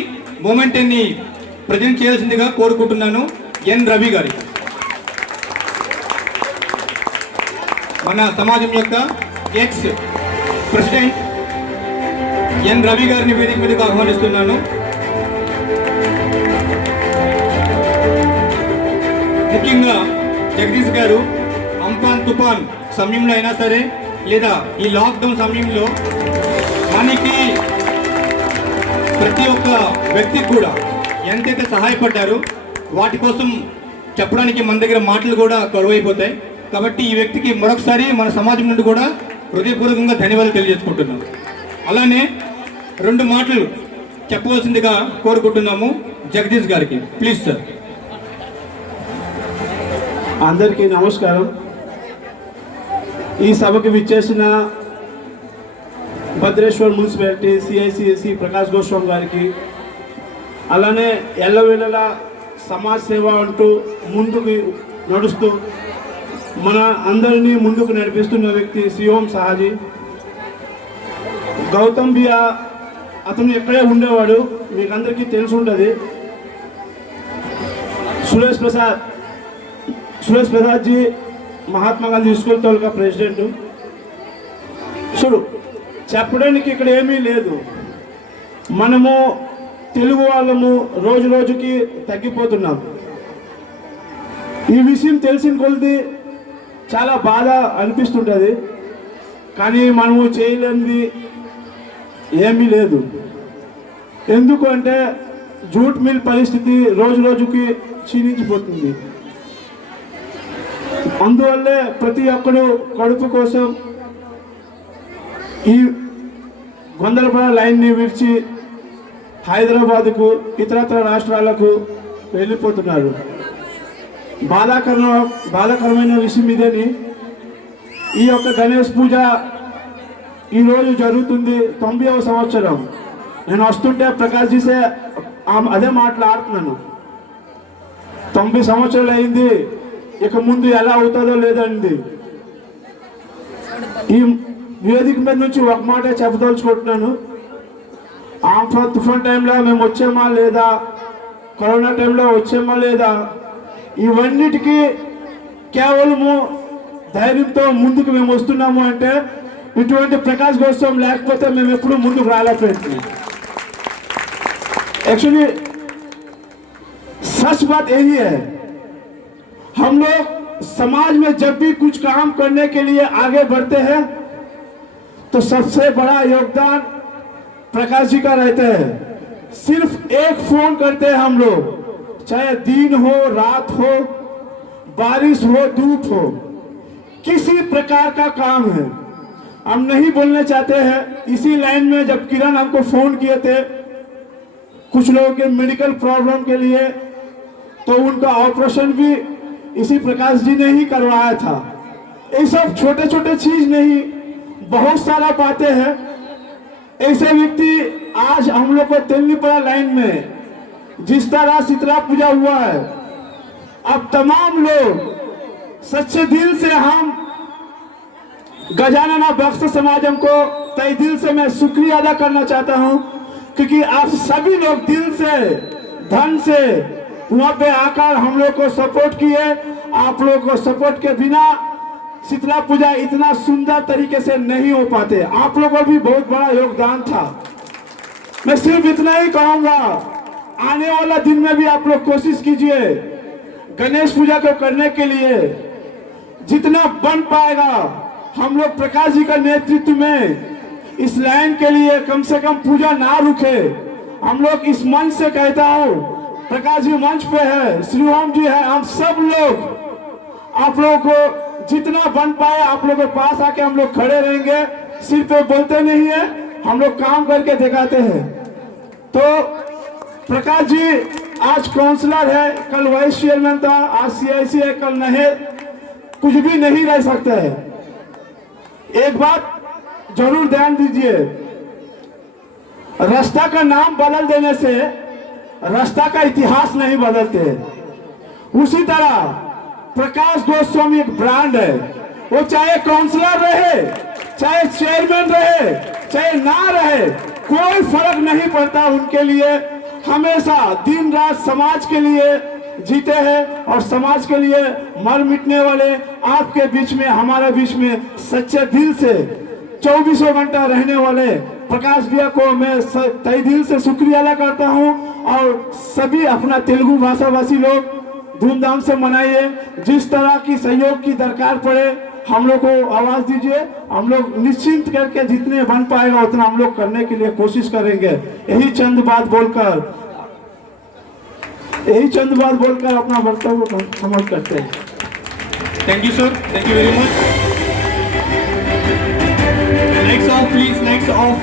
మూమెంట్ని ప్రజెంట్ చేయాల్సిందిగా కోరుకుంటున్నాను. ఎన్ రవి గారి, మన సమాజం యొక్క ఎక్స్ ప్రెసిడెంట్ ఎన్ రవి గారిని వేదిక మీదకు ఆహ్వానిస్తున్నాను. ముఖ్యంగా జగదీష్ గారు అంఫాన్ తుఫాన్ సమయంలో అయినా సరే, లేదా ఈ లాక్డౌన్ సమయంలో మనకి ప్రతి ఒక్క వ్యక్తికి కూడా ఎంతైతే సహాయపడ్డారో వాటి కోసం చెప్పడానికి మన దగ్గర మాటలు కూడా కరువైపోతాయి. కాబట్టి ఈ వ్యక్తికి మరొకసారి మన సమాజం నుండి కూడా హృదయపూర్వకంగా ధన్యవాదాలు తెలియజేసుకుంటున్నాం. అలానే 2 మాటలు చెప్పవలసిందిగా కోరుకుంటున్నాము జగదీష్ గారికి. Please sir. అందరికీ నమస్కారం. ఈ సభకు విచ్చేసిన భద్రేశ్వర్ మున్సిపాలిటీ సిఐసిఎస్సి ప్రకాష్ గోస్వామి గారికి, అలానే ఎల్లవేళలా సమాజ్ సేవ అంటూ ముందుకు నడుస్తూ మన అందరినీ ముందుకు నడిపిస్తున్న వ్యక్తి శ్రీఓం సహాజీ, గౌతమ్ బియా అతను ఎక్కడే ఉండేవాడు, మీకు అందరికీ తెలిసి ఉంటుంది. సురేష్ ప్రసాద్ జీ మహాత్మా గాంధీ స్కూల్ తోలుగా ప్రెసిడెంట్. చూడు, చెప్పడానికి ఇక్కడ ఏమీ లేదు. మనము తెలుగు వాళ్ళము రోజు రోజుకి తగ్గిపోతున్నాం. ఈ విషయం తెలిసిన కొలది చాలా బాధ అనిపిస్తుంటుంది. కానీ మనము చేయలేనిది ఏమీ లేదు. ఎందుకు అంటే జూట్ మిల్ పరిస్థితి రోజు రోజుకి క్షీణించిపోతుంది. అందువల్లే ప్రతి ఒక్కరు కడుపు కోసం ఈ గొందలపడ లైన్ని విడిచి హైదరాబాద్కు ఇతరత్ర రాష్ట్రాలకు వెళ్ళిపోతున్నారు. బాధాకరమైన విషయం ఇదని. ఈ యొక్క గణేష్ పూజ ఈరోజు జరుగుతుంది 90వ సంవత్సరం. నేను వస్తుంటే ప్రకాష్ జీసే అదే మాట్లాడుతున్నాను. 90 సంవత్సరాలు అయింది, ఇక ముందు ఎలా అవుతుందో లేదండి. ఈ వేదిక మీద నుంచి ఒక మాట చెప్పదలుచుకుంటున్నాను. ఆంఫాన్ తుఫాన్ టైంలో మేము వచ్చామా లేదా, కరోనా టైంలో వచ్చామా లేదా, ఇవన్నిటికీ కేవలము ధైర్యంతో ముందుకు మేము వస్తున్నాము అంటే ఇటువంటి ప్రకాష్ గోస్వామి లేకపోతే మేము ఎప్పుడూ ముందుకు రాలేకపోయింది. एक्चुअली सच बात यही है, हम लोग समाज में जब भी कुछ काम करने के लिए आगे बढ़ते हैं तो सबसे बड़ा योगदान प्रकाश जी का रहता है. सिर्फ एक फोन करते हैं हम लोग, चाहे दिन हो रात हो बारिश हो धूप हो, किसी प्रकार का काम है. हम नहीं बोलने चाहते हैं. इसी लाइन में जब किरण हमको फोन किए थे कुछ लोगों के मेडिकल प्रॉब्लम के लिए, तो उनका ऑपरेशन भी इसी प्रकाश जी ने ही करवाया था. ये सब छोटे छोटे चीज नहीं, बहुत सारा बातें हैं. ऐसे व्यक्ति आज हम लोग को तेलनीपड़ा लाइन में जिस तरह शीतला पूजा हुआ है, अब तमाम लोग सच्चे दिल से हम गजानना बख्श समाजम को तहे दिल से मैं शुक्रिया अदा करना चाहता हूं, क्योंकि आप सभी लोग दिल से धन से वहां पे आकर हम लोग को सपोर्ट किए. आप लोगों को सपोर्ट के बिना शीतला पूजा इतना सुंदर तरीके से नहीं हो पाते. आप लोगों को भी बहुत बड़ा योगदान था. मैं सिर्फ इतना ही कहूंगा, आने वाला दिन में भी आप लोग कोशिश कीजिए गणेश पूजा को करने के लिए. जितना बन पाएगा हम लोग प्रकाश जी का नेतृत्व में इस लाइन के लिए कम से कम पूजा ना रुके. हम लोग इस मंच से कहता हूँ, प्रकाश जी मंच पे है, श्रीराम जी है, हम सब लोग आप लोगों को जितना बन पाए आप लोगों के पास आके हम लोग खड़े रहेंगे. सिर्फ पे बोलते नहीं है, हम लोग काम करके दिखाते हैं. तो प्रकाश जी आज काउंसलर है, कल वाइस चेयरमैन था, आज सीआईसी है, कल नहीं, कुछ भी नहीं रह सकते है. एक बात जरूर ध्यान दीजिए, रास्ता का नाम बदल देने से रास्ता का इतिहास नहीं बदलते. उसी तरह प्रकाश गोस्वामी एक ब्रांड है. वो चाहे काउंसलर रहे, चाहे चेयरमैन रहे, चाहे ना रहे, कोई फर्क नहीं पड़ता उनके लिए। हमेशा दिन रात समाज के लिए जीते हैं और समाज के लिए मर मिटने वाले आपके बीच में, हमारे बीच में सच्चे दिल से 24 घंटा रहने वाले प्रकाश भैया को मैं तहे दिल से शुक्रिया अदा करता हूं। और सभी अपना तेलुगु भाषा भाषी लोग धूमधाम से मनाइए। जिस तरह की सहयोग की दरकार पड़े हम लोग को आवाज दीजिए। हम लोग निश्चिंत करके जितने बन पाएगा उतना हम लोग करने के लिए कोशिश करेंगे। यही चंद बात बोलकर अपना वक्तव्य को समाप्त करते हैं। Thank you sir, thank you very much. Next of please, next of.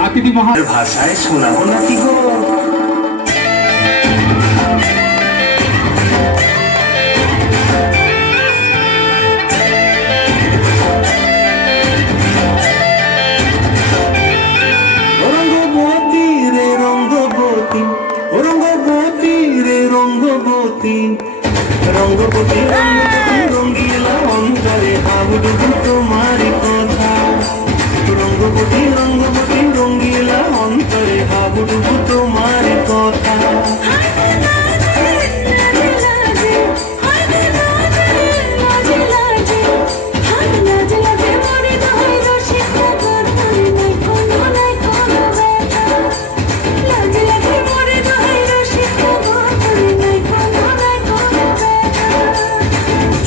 अतिथि महा भाषाएं শোনাবো নাকি গো? রঙ্গবতী রে রঙ্গবতী, রঙ্গবতী রে রঙ্গবতী, রঙ্গবতী রঙ্গিলা অন্তরে হাবুডুবু তোমার কথা। রঙ্গবতী রঙ্গবতী রঙ্গিলা অন্তরে হাবুডুবু তোমার কথা।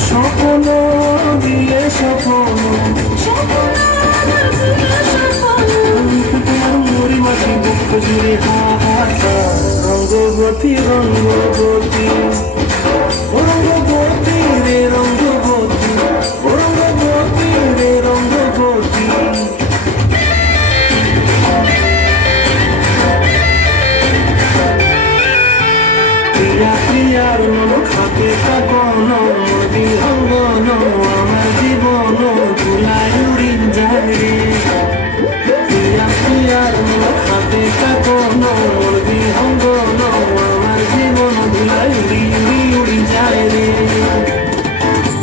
স্বপ্ন দিলে স্বপ্ন জুড়ে হাহাকার। রঙ্গবতী রঙ্গবতী, রঙ্গবতী রে রঙ্গবতী, রঙ্গবতী রে রঙ্গবতী। প্রিয়া প্রিয়ার মন খাতে কাকন বিহঙ্গন আমার জীবন ভুলাই উড়িন যায় রে। প্রিয়া প্রিয়ার মন খাতে কাকন বিহঙ্গন আমার জীবন ভুলাই উড়ি উড়ি উড়ি যায় রে।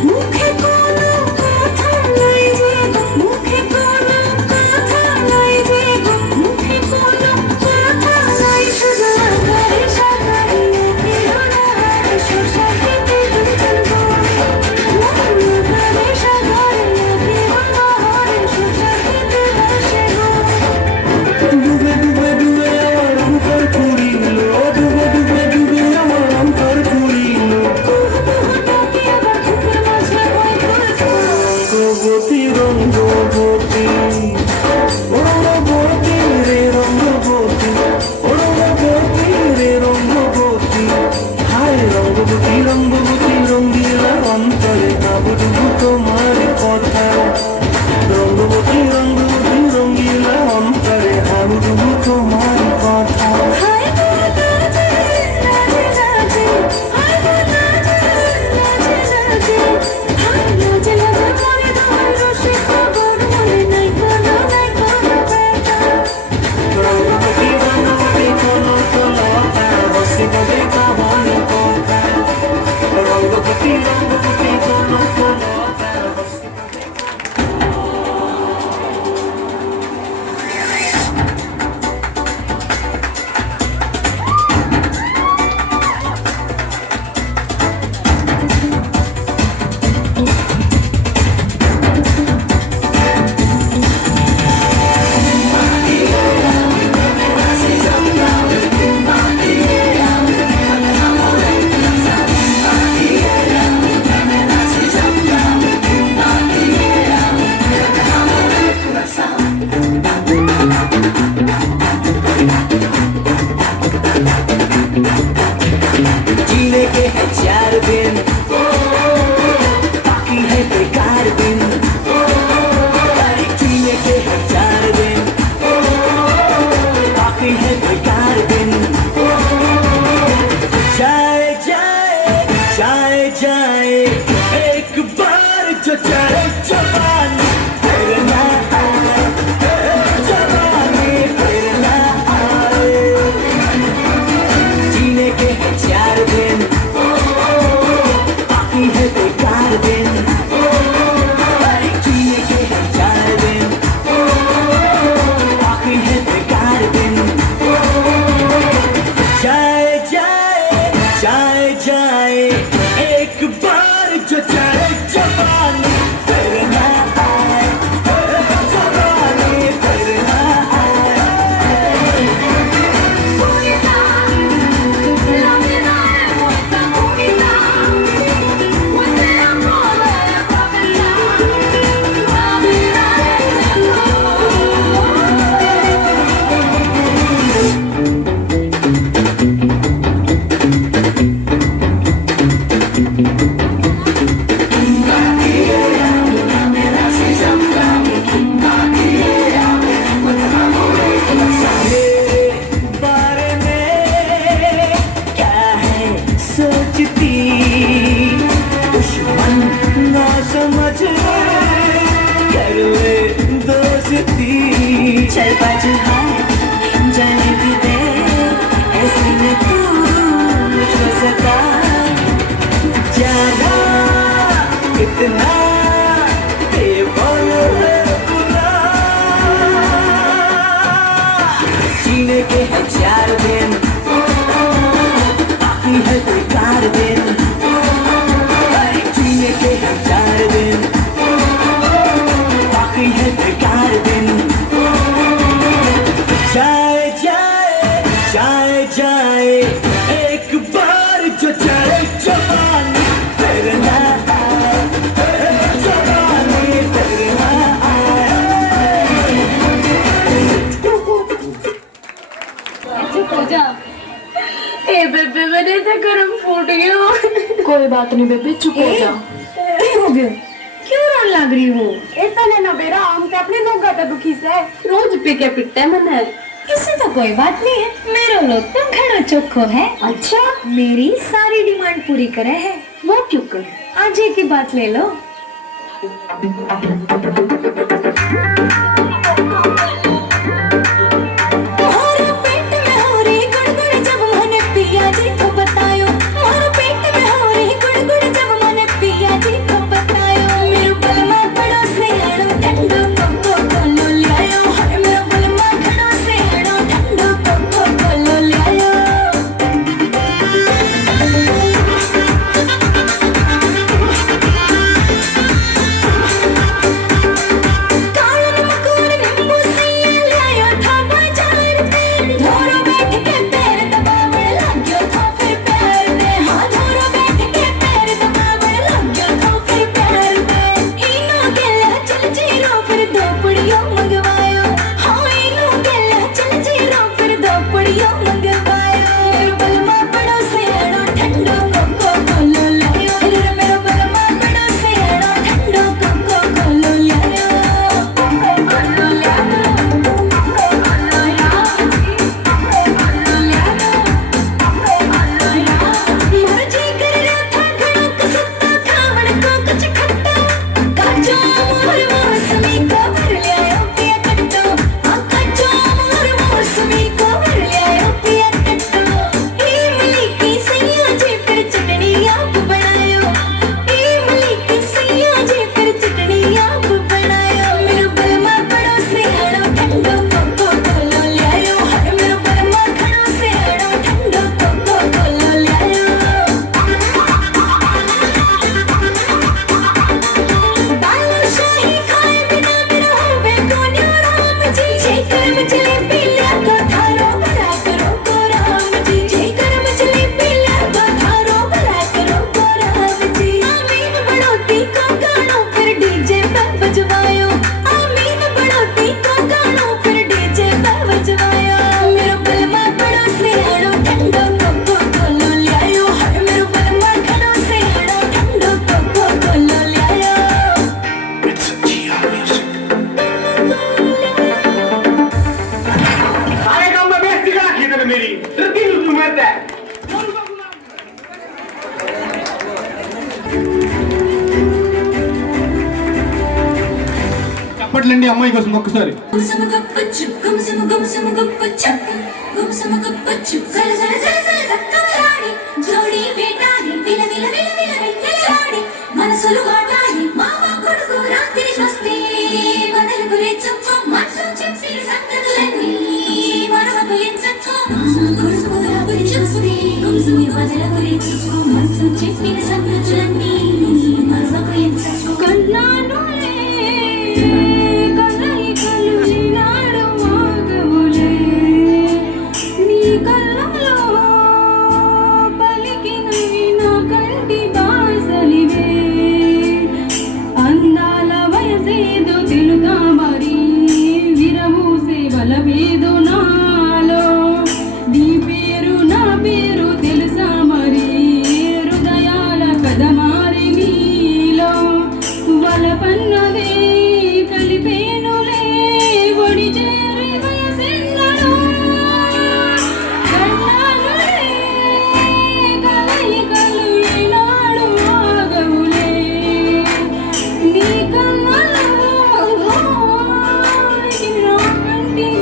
মুখে কোনো কথা নাই যে গো, মুখে কোনো কথা নাই যে গো, মুখে কোনো কথা নাই শুধু আকারে সাকারে বিরোধারে সুসাকিতে দুজন গো। আকারে সাকারে বিরোধারে সুসাকিতে বসে গো। ডুবে ডুবে ডুবে আমার অন্তর পুরিল, ডুবে ডুবে ডুবে আমার অন্তর পুরিল। রঙ্গবতী রঙ্গবতী, রঙ্গবতী রে রঙ্গবতী, রঙ্গবতী রে রঙ্গবতী। হায় রঙ্গবতী রঙ্গবতী রঙ্গিলা অন্তরে হাবুডুবু তোমার কথা। রঙ্গবতী রঙ্গবতী রঙ্গিলা অন্তরে হাবুডুবু তোমার কথা। হায় বলা যে লাজে লাজে, হায় বলা যে লাজে লাজে, হায় লাজে লাজে করে তোমার রসে খবর মনে নাই গো। बाजू हाय जाने भी दे ऐसे न तू मुझको सता जाना कितना बेबल है बुरा जीने के हैं 4 दिन बाकी है कोई 4 दिन जीने के हैं 4 दिन बाकी है कोई 4 दिन जाए जाए जाए जाए एक बार जो जाए जवानी फिर ना आए जवानी फिर ना चुप हो जा। ए बेबे मैंने तो गरम फूट गया। कोई बात नहीं बेबे चुप हो जा। क्या हो गया? क्यों रोने लग रही हूँ? इतना लेना बेरा हम तो अपने लोग का दुखी से रोज पे क्या पिटता है मैंने। इससे तो कोई बात नहीं है मेरा लोग तो घना चोखो है। अच्छा मेरी सारी डिमांड पूरी करे है वो क्यों कर आज एक ही बात ले लो। చప్పట్లండి అమ్మాయి కోసం ఒక్కసారి. మనసులు ఆడాలి మామ కొడుకు రాత్రి వస్తే బదలు గురించుకో మనసు చెప్పి సంగతులన్నీ మనసు ఎంచకో కొడుకు రాత్రి చూస్తే మనసు బదలు గురించుకో మనసు చెప్పిన సంగతులన్నీ మనసు ఎంచకో కన్నాను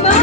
Bye.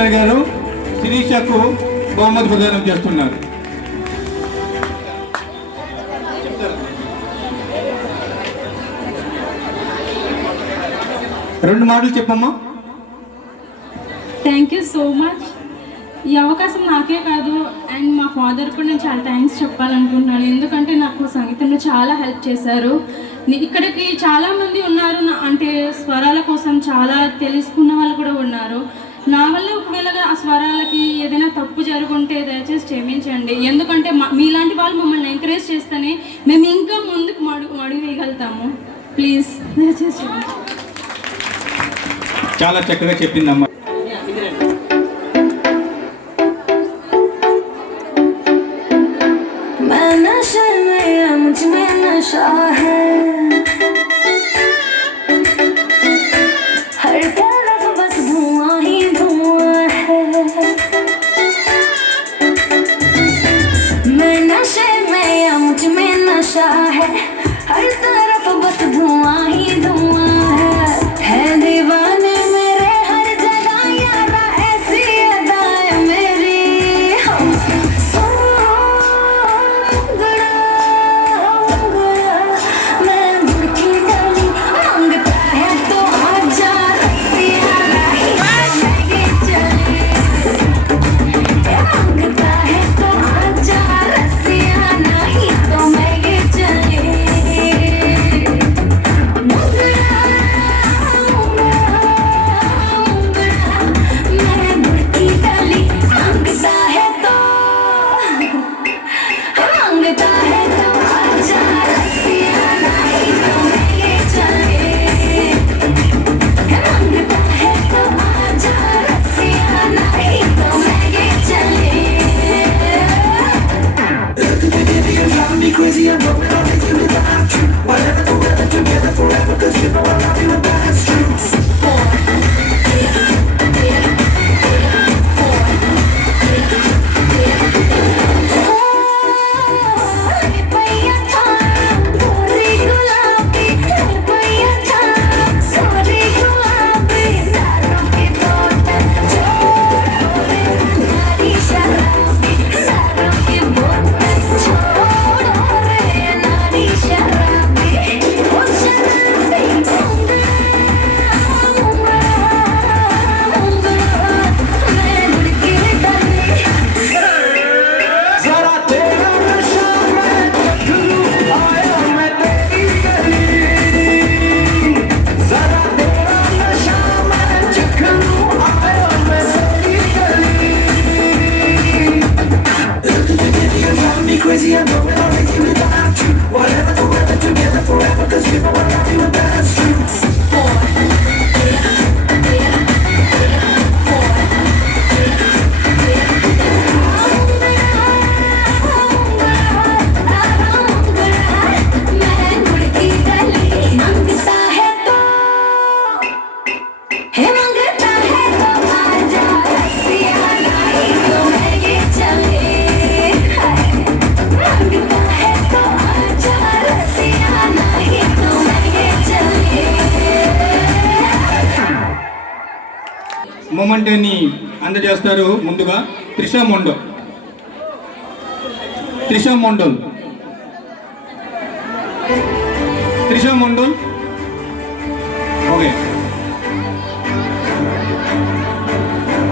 సత్యనారాయణ గారు శిరీషకు బహుమతి ప్రదానం చేస్తున్నారు. రెండు మాటలు చెప్పమ్మా. Thank you so much. ఈ అవకాశం నాకే కాదు అండ్ మా ఫాదర్ కూడా నేను చాలా థ్యాంక్స్ చెప్పాలనుకుంటున్నాను. ఎందుకంటే నాకు సంగీతంలో చాలా హెల్ప్ చేశారు. ఇక్కడికి చాలామంది ఉన్నారు, అంటే స్వరాల కోసం చాలా తెలుసుకున్న వాళ్ళు కూడా ఉన్నారు. నా వల్ల ఒకవేళ ఆ స్వరాలకి ఏదైనా తప్పు జరుగుంటే దయచేసి క్షమించండి. ఎందుకంటే మీలాంటి వాళ్ళు మమ్మల్ని ఎంకరేజ్ చేస్తేనే మేము ఇంకా ముందుకు అడుగు వేయగలుగుతాము. ప్లీజ్ దయచేసి. చాలా చక్కగా చెప్పిందమ్మా. मुझ में नशा है, हर तरफ बस धुआं ही धुआं है. मैं नशे में या मुझ में नशा है, हर तरफ बस धुआं ही धुआं है दीवाने मेरे हर जगह यारा ऐसी अदाएं मेरी. మొమెంటని అందజేస్తారు. ముందుగా త్రిషా మండల్ ఓకే.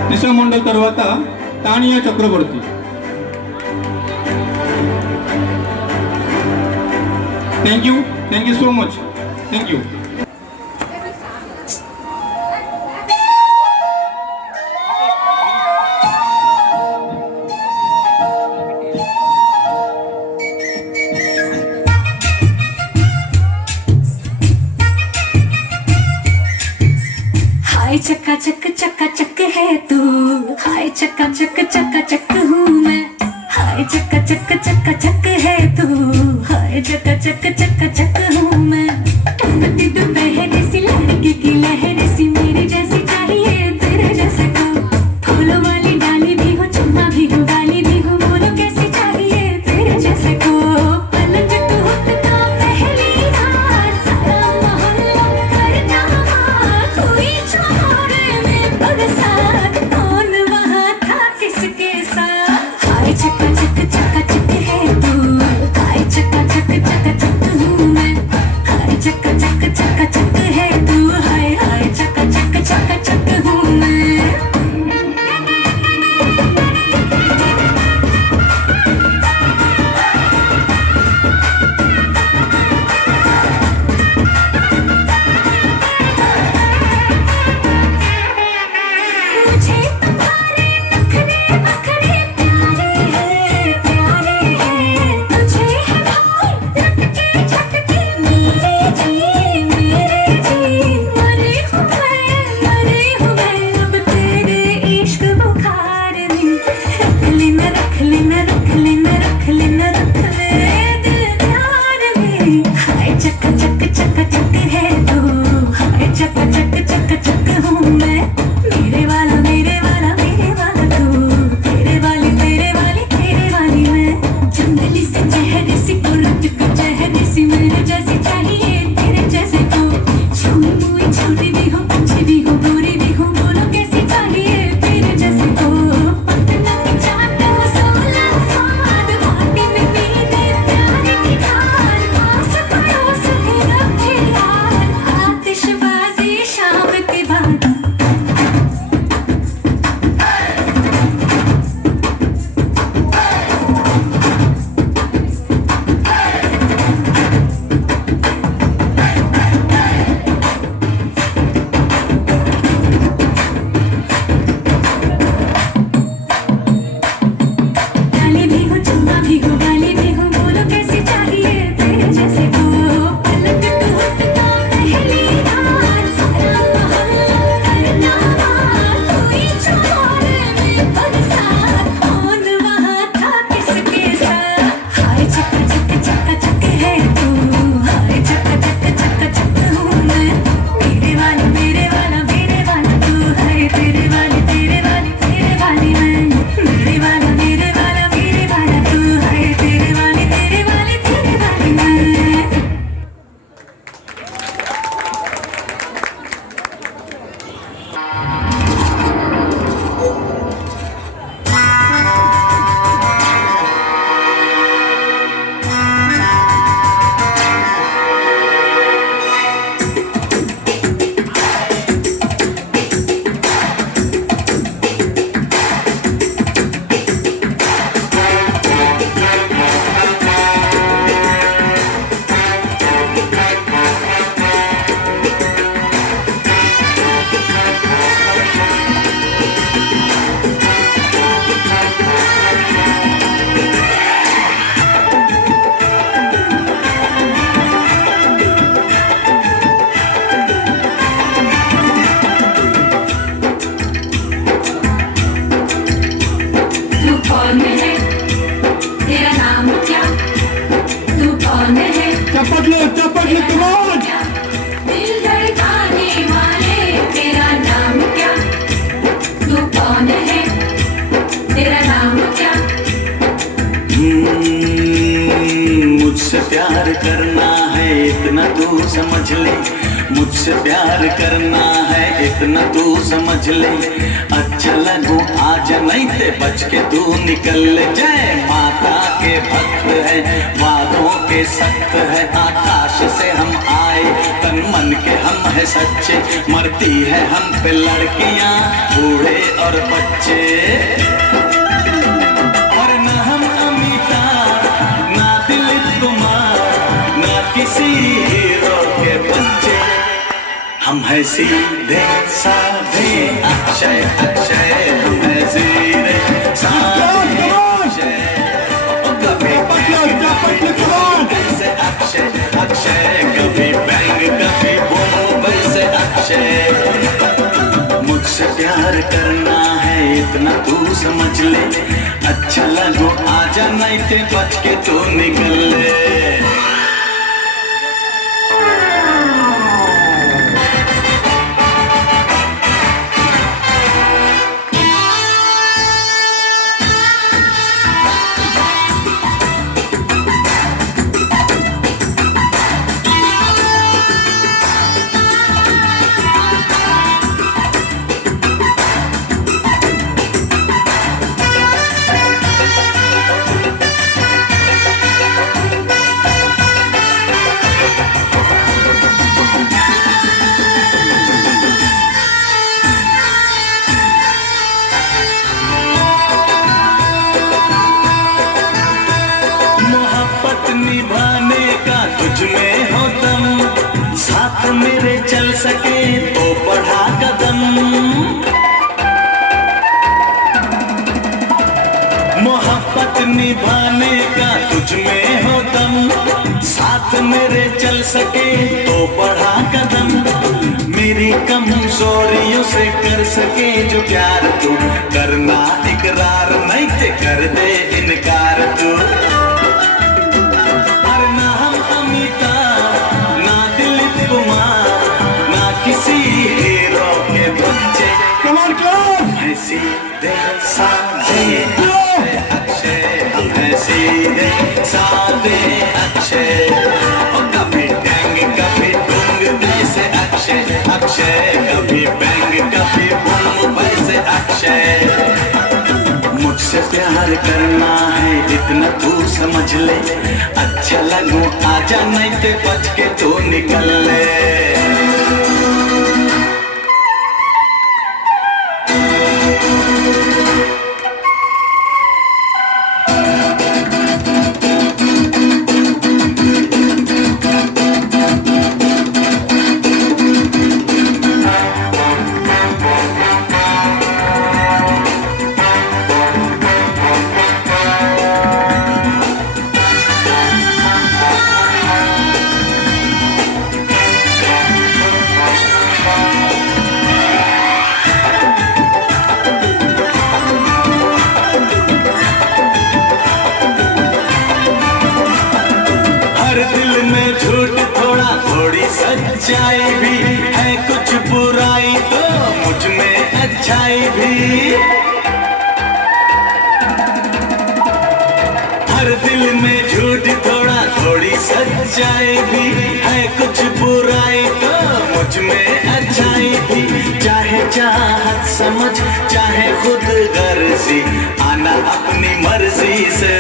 త్రిషా మండల్ తర్వాత Tania Chakraborty. Thank you so much. Thank you. हाय चक्का चक है तू, हाय चक्का चक हूँ मैं. हाय चक्का चक है तू, हाय चक्का चक हूँ मैं. टपकती दोपहर सी लड़की की लहर सी मेरे जैसी चाहिए तेरे जैसे को. फूलों वाली डाली भी हो, चुम्मा भी हो, गाली भी हो, बोलो कैसी चाहिए तेरे जैसे को. पलक टूटता पहली बार सारा मोहल्ला करता हुई छोड़ में बरसात कौन दिल धड़काने वाले तेरा नाम क्या, तू कौन है, तेरा नाम क्या? मुझसे प्यार करना है इतना तू समझ ले, मुझसे प्यार करना है इतना तू समझ ले, अच्छा लगूं आजा नहीं ते बच के तू निकल ले। जय माता के भक्त है, वादों के सख्त है, आकाश से हम आए तन मन के हम है सच्चे, मरती है हम पे लड़कियां बूढ़े और बच्चे, और न हम अमिताभ ना दिलीप कुमार ना किसी हीरो के बच्चे, हम है सीधे साधे अक्षय अक्षय, हम है सीधे साधे अक्षय, कभी ऐसे अक्षय अक्षय, कभी बैंग कभी बूम वैसे अक्षय। मुझसे प्यार करना है इतना तू समझ ले, अच्छा लगो आजा नहीं ते बच के तू निकल ले। निभाने का तुझ में हो दम, साथ मेरे चल सके तो बढ़ा कदम, मोहब्बत निभाने का तुझ में हो दम, साथ मेरे चल सके तो बढ़ा कदम, मेरी कमजोरियों से कर सके जो प्यार तू, करना इकरार नहीं ते कर दे इनकार तू, किसी हीरो के बच्चे, है सीधे साधे अक्षय अक्षय, हम है सीधे साधे अक्षय, कभी टैंग कभी डूंग ऐसे अक्षय अक्षय, कभी बैंग कभी बूम वैसे अक्षय। मुझसे प्यार करना है इतना तू समझ ले, अच्छा लगूं आजा नहीं ते बच के तू निकल ले। सच्चाई भी है कुछ बुराई तो मुझ में अच्छाई भी, हर दिल में झूठ थोड़ा थोड़ी सच्चाई भी है कुछ बुराई तो मुझ में अच्छाई भी, चाहे चाहत समझ चाहे खुद गर्जी, आना अपनी मर्जी से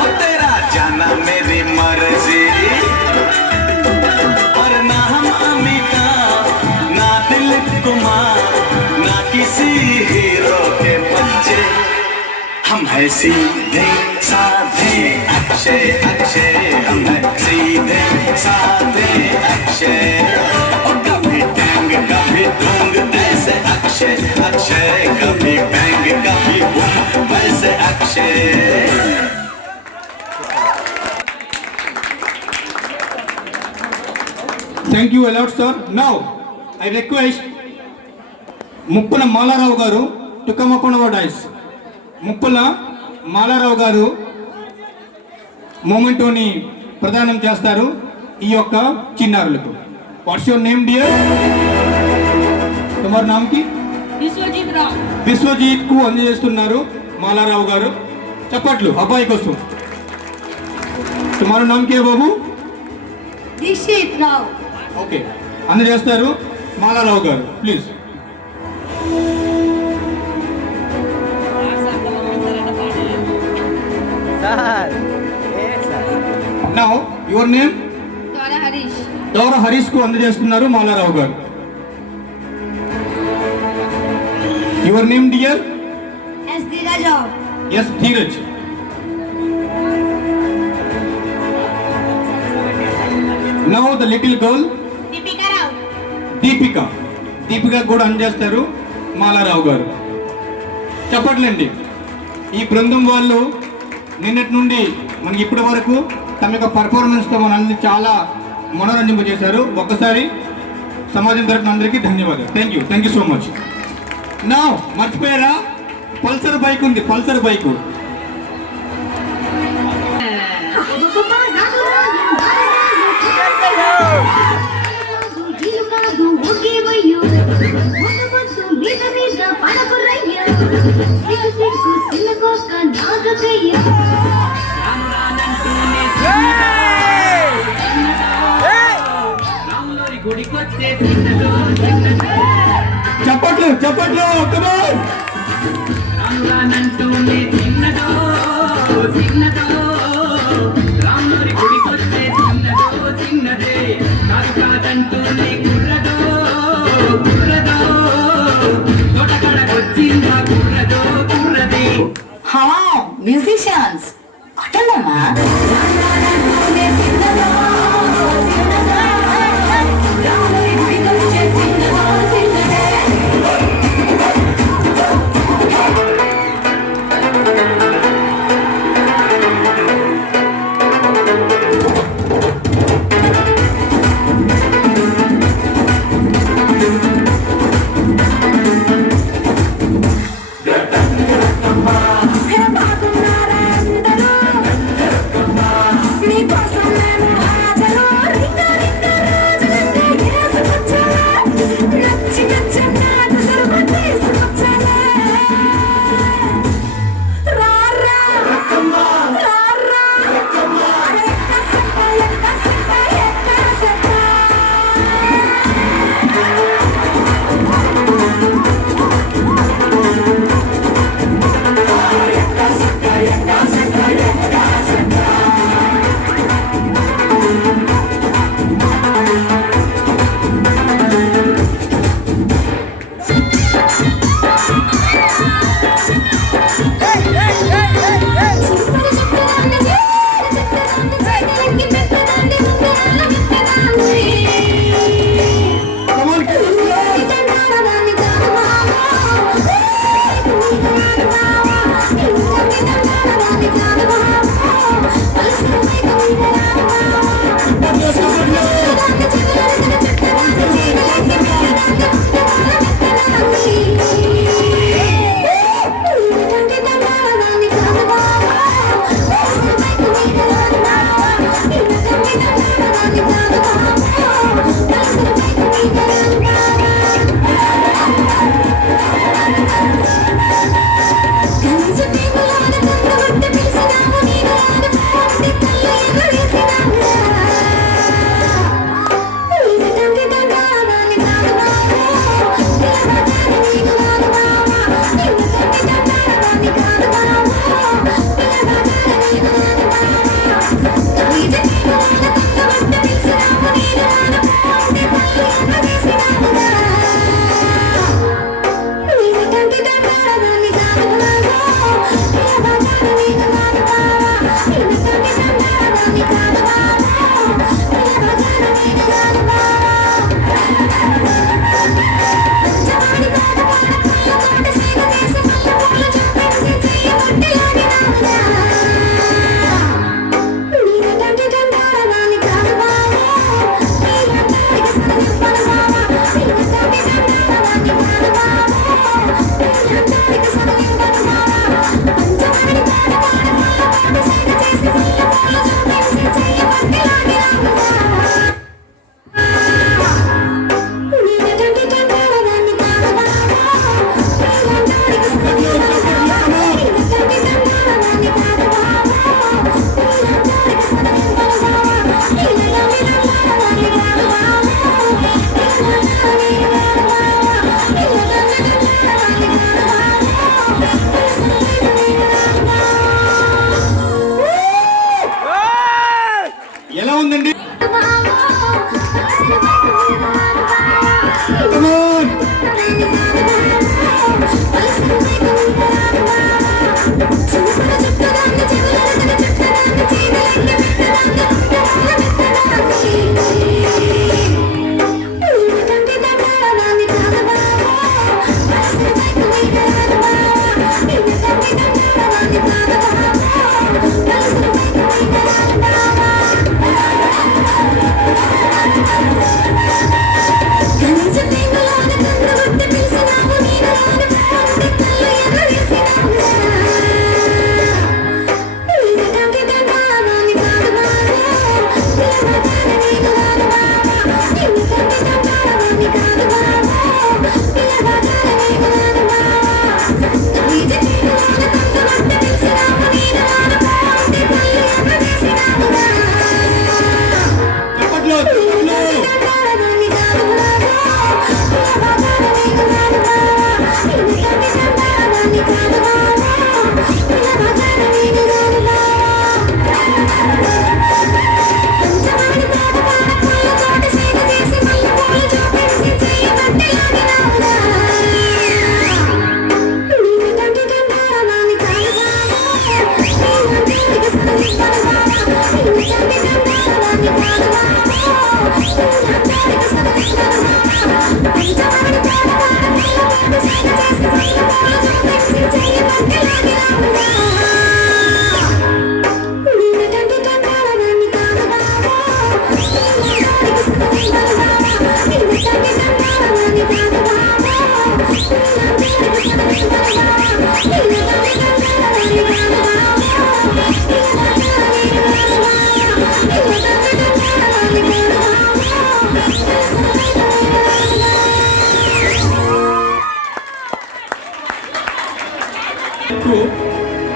और तेरा जाना मेरी मर्जी, और ना हम अमिताभ ना दिलीप कुमार ना किसी हीरो के बच्चे, हम है सीधे साधे अक्षय अक्षय, हम है सीधे साधे अक्षय, और कभी टैंग कभी डूंग ऐसे अक्षय अक्षय, कभी बैंग कभी बूम वैसे Akshay. Thank you a lot, sir. Now, I request Muppala Malarao garu to come up on our dais. Muppala Malarao garu momentoni pradhanam chestaru. ఈ యొక్క చిన్నారులకు. What's your name dear? तुम्हारा नाम की? విశ్వజిత్ రావు. విశ్వజిత్ కు అందజేస్తున్నారు మాలారావు గారు. చప్పట్లు అబ్బాయి కోసం. तुम्हारा नाम क्या है बाबू? దీక్షిత్ రావు. ఓకే, అందజేస్తారు మాలారావు గారు ప్లీజ్. Now your name? ద్వారా హరీష్. దౌర హరీష్ కు అందజేస్తున్నారు మాలారావు గారు. Your name dear? S Dheeraj. S Dheeraj. Now the little girl Deepika Rao. Deepika కూడా అందజేస్తారు మాలారావు గారు. చెప్పట్లేండి. ఈ బృందం వాళ్ళు నిన్నటి నుండి మనకి ఇప్పటి వరకు తమ యొక్క పర్ఫార్మెన్స్తో మనందరినీ చాలా మనోరంజింపజేశారు. ఒక్కసారి సమాజం తరపున అందరికీ ధన్యవాదాలు. Thank you so much. నా మర్చిపోయారా, పల్సర్ బైక్ ఉంది, పల్సర్ బైక్. చప్పట్లు చప్పట్లు. రాముడి గుడికొచ్చే చిన్నదే నాకు కాదంటూనే కుర్రదో తోటకడకొచ్చిందా కుర్రదే. మ్యూజిషియన్స్ అటమ్మా Can you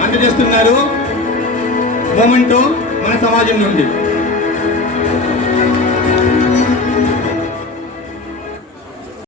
అందజేస్తున్నారు మొమెంటో మన సమాజం నుండి.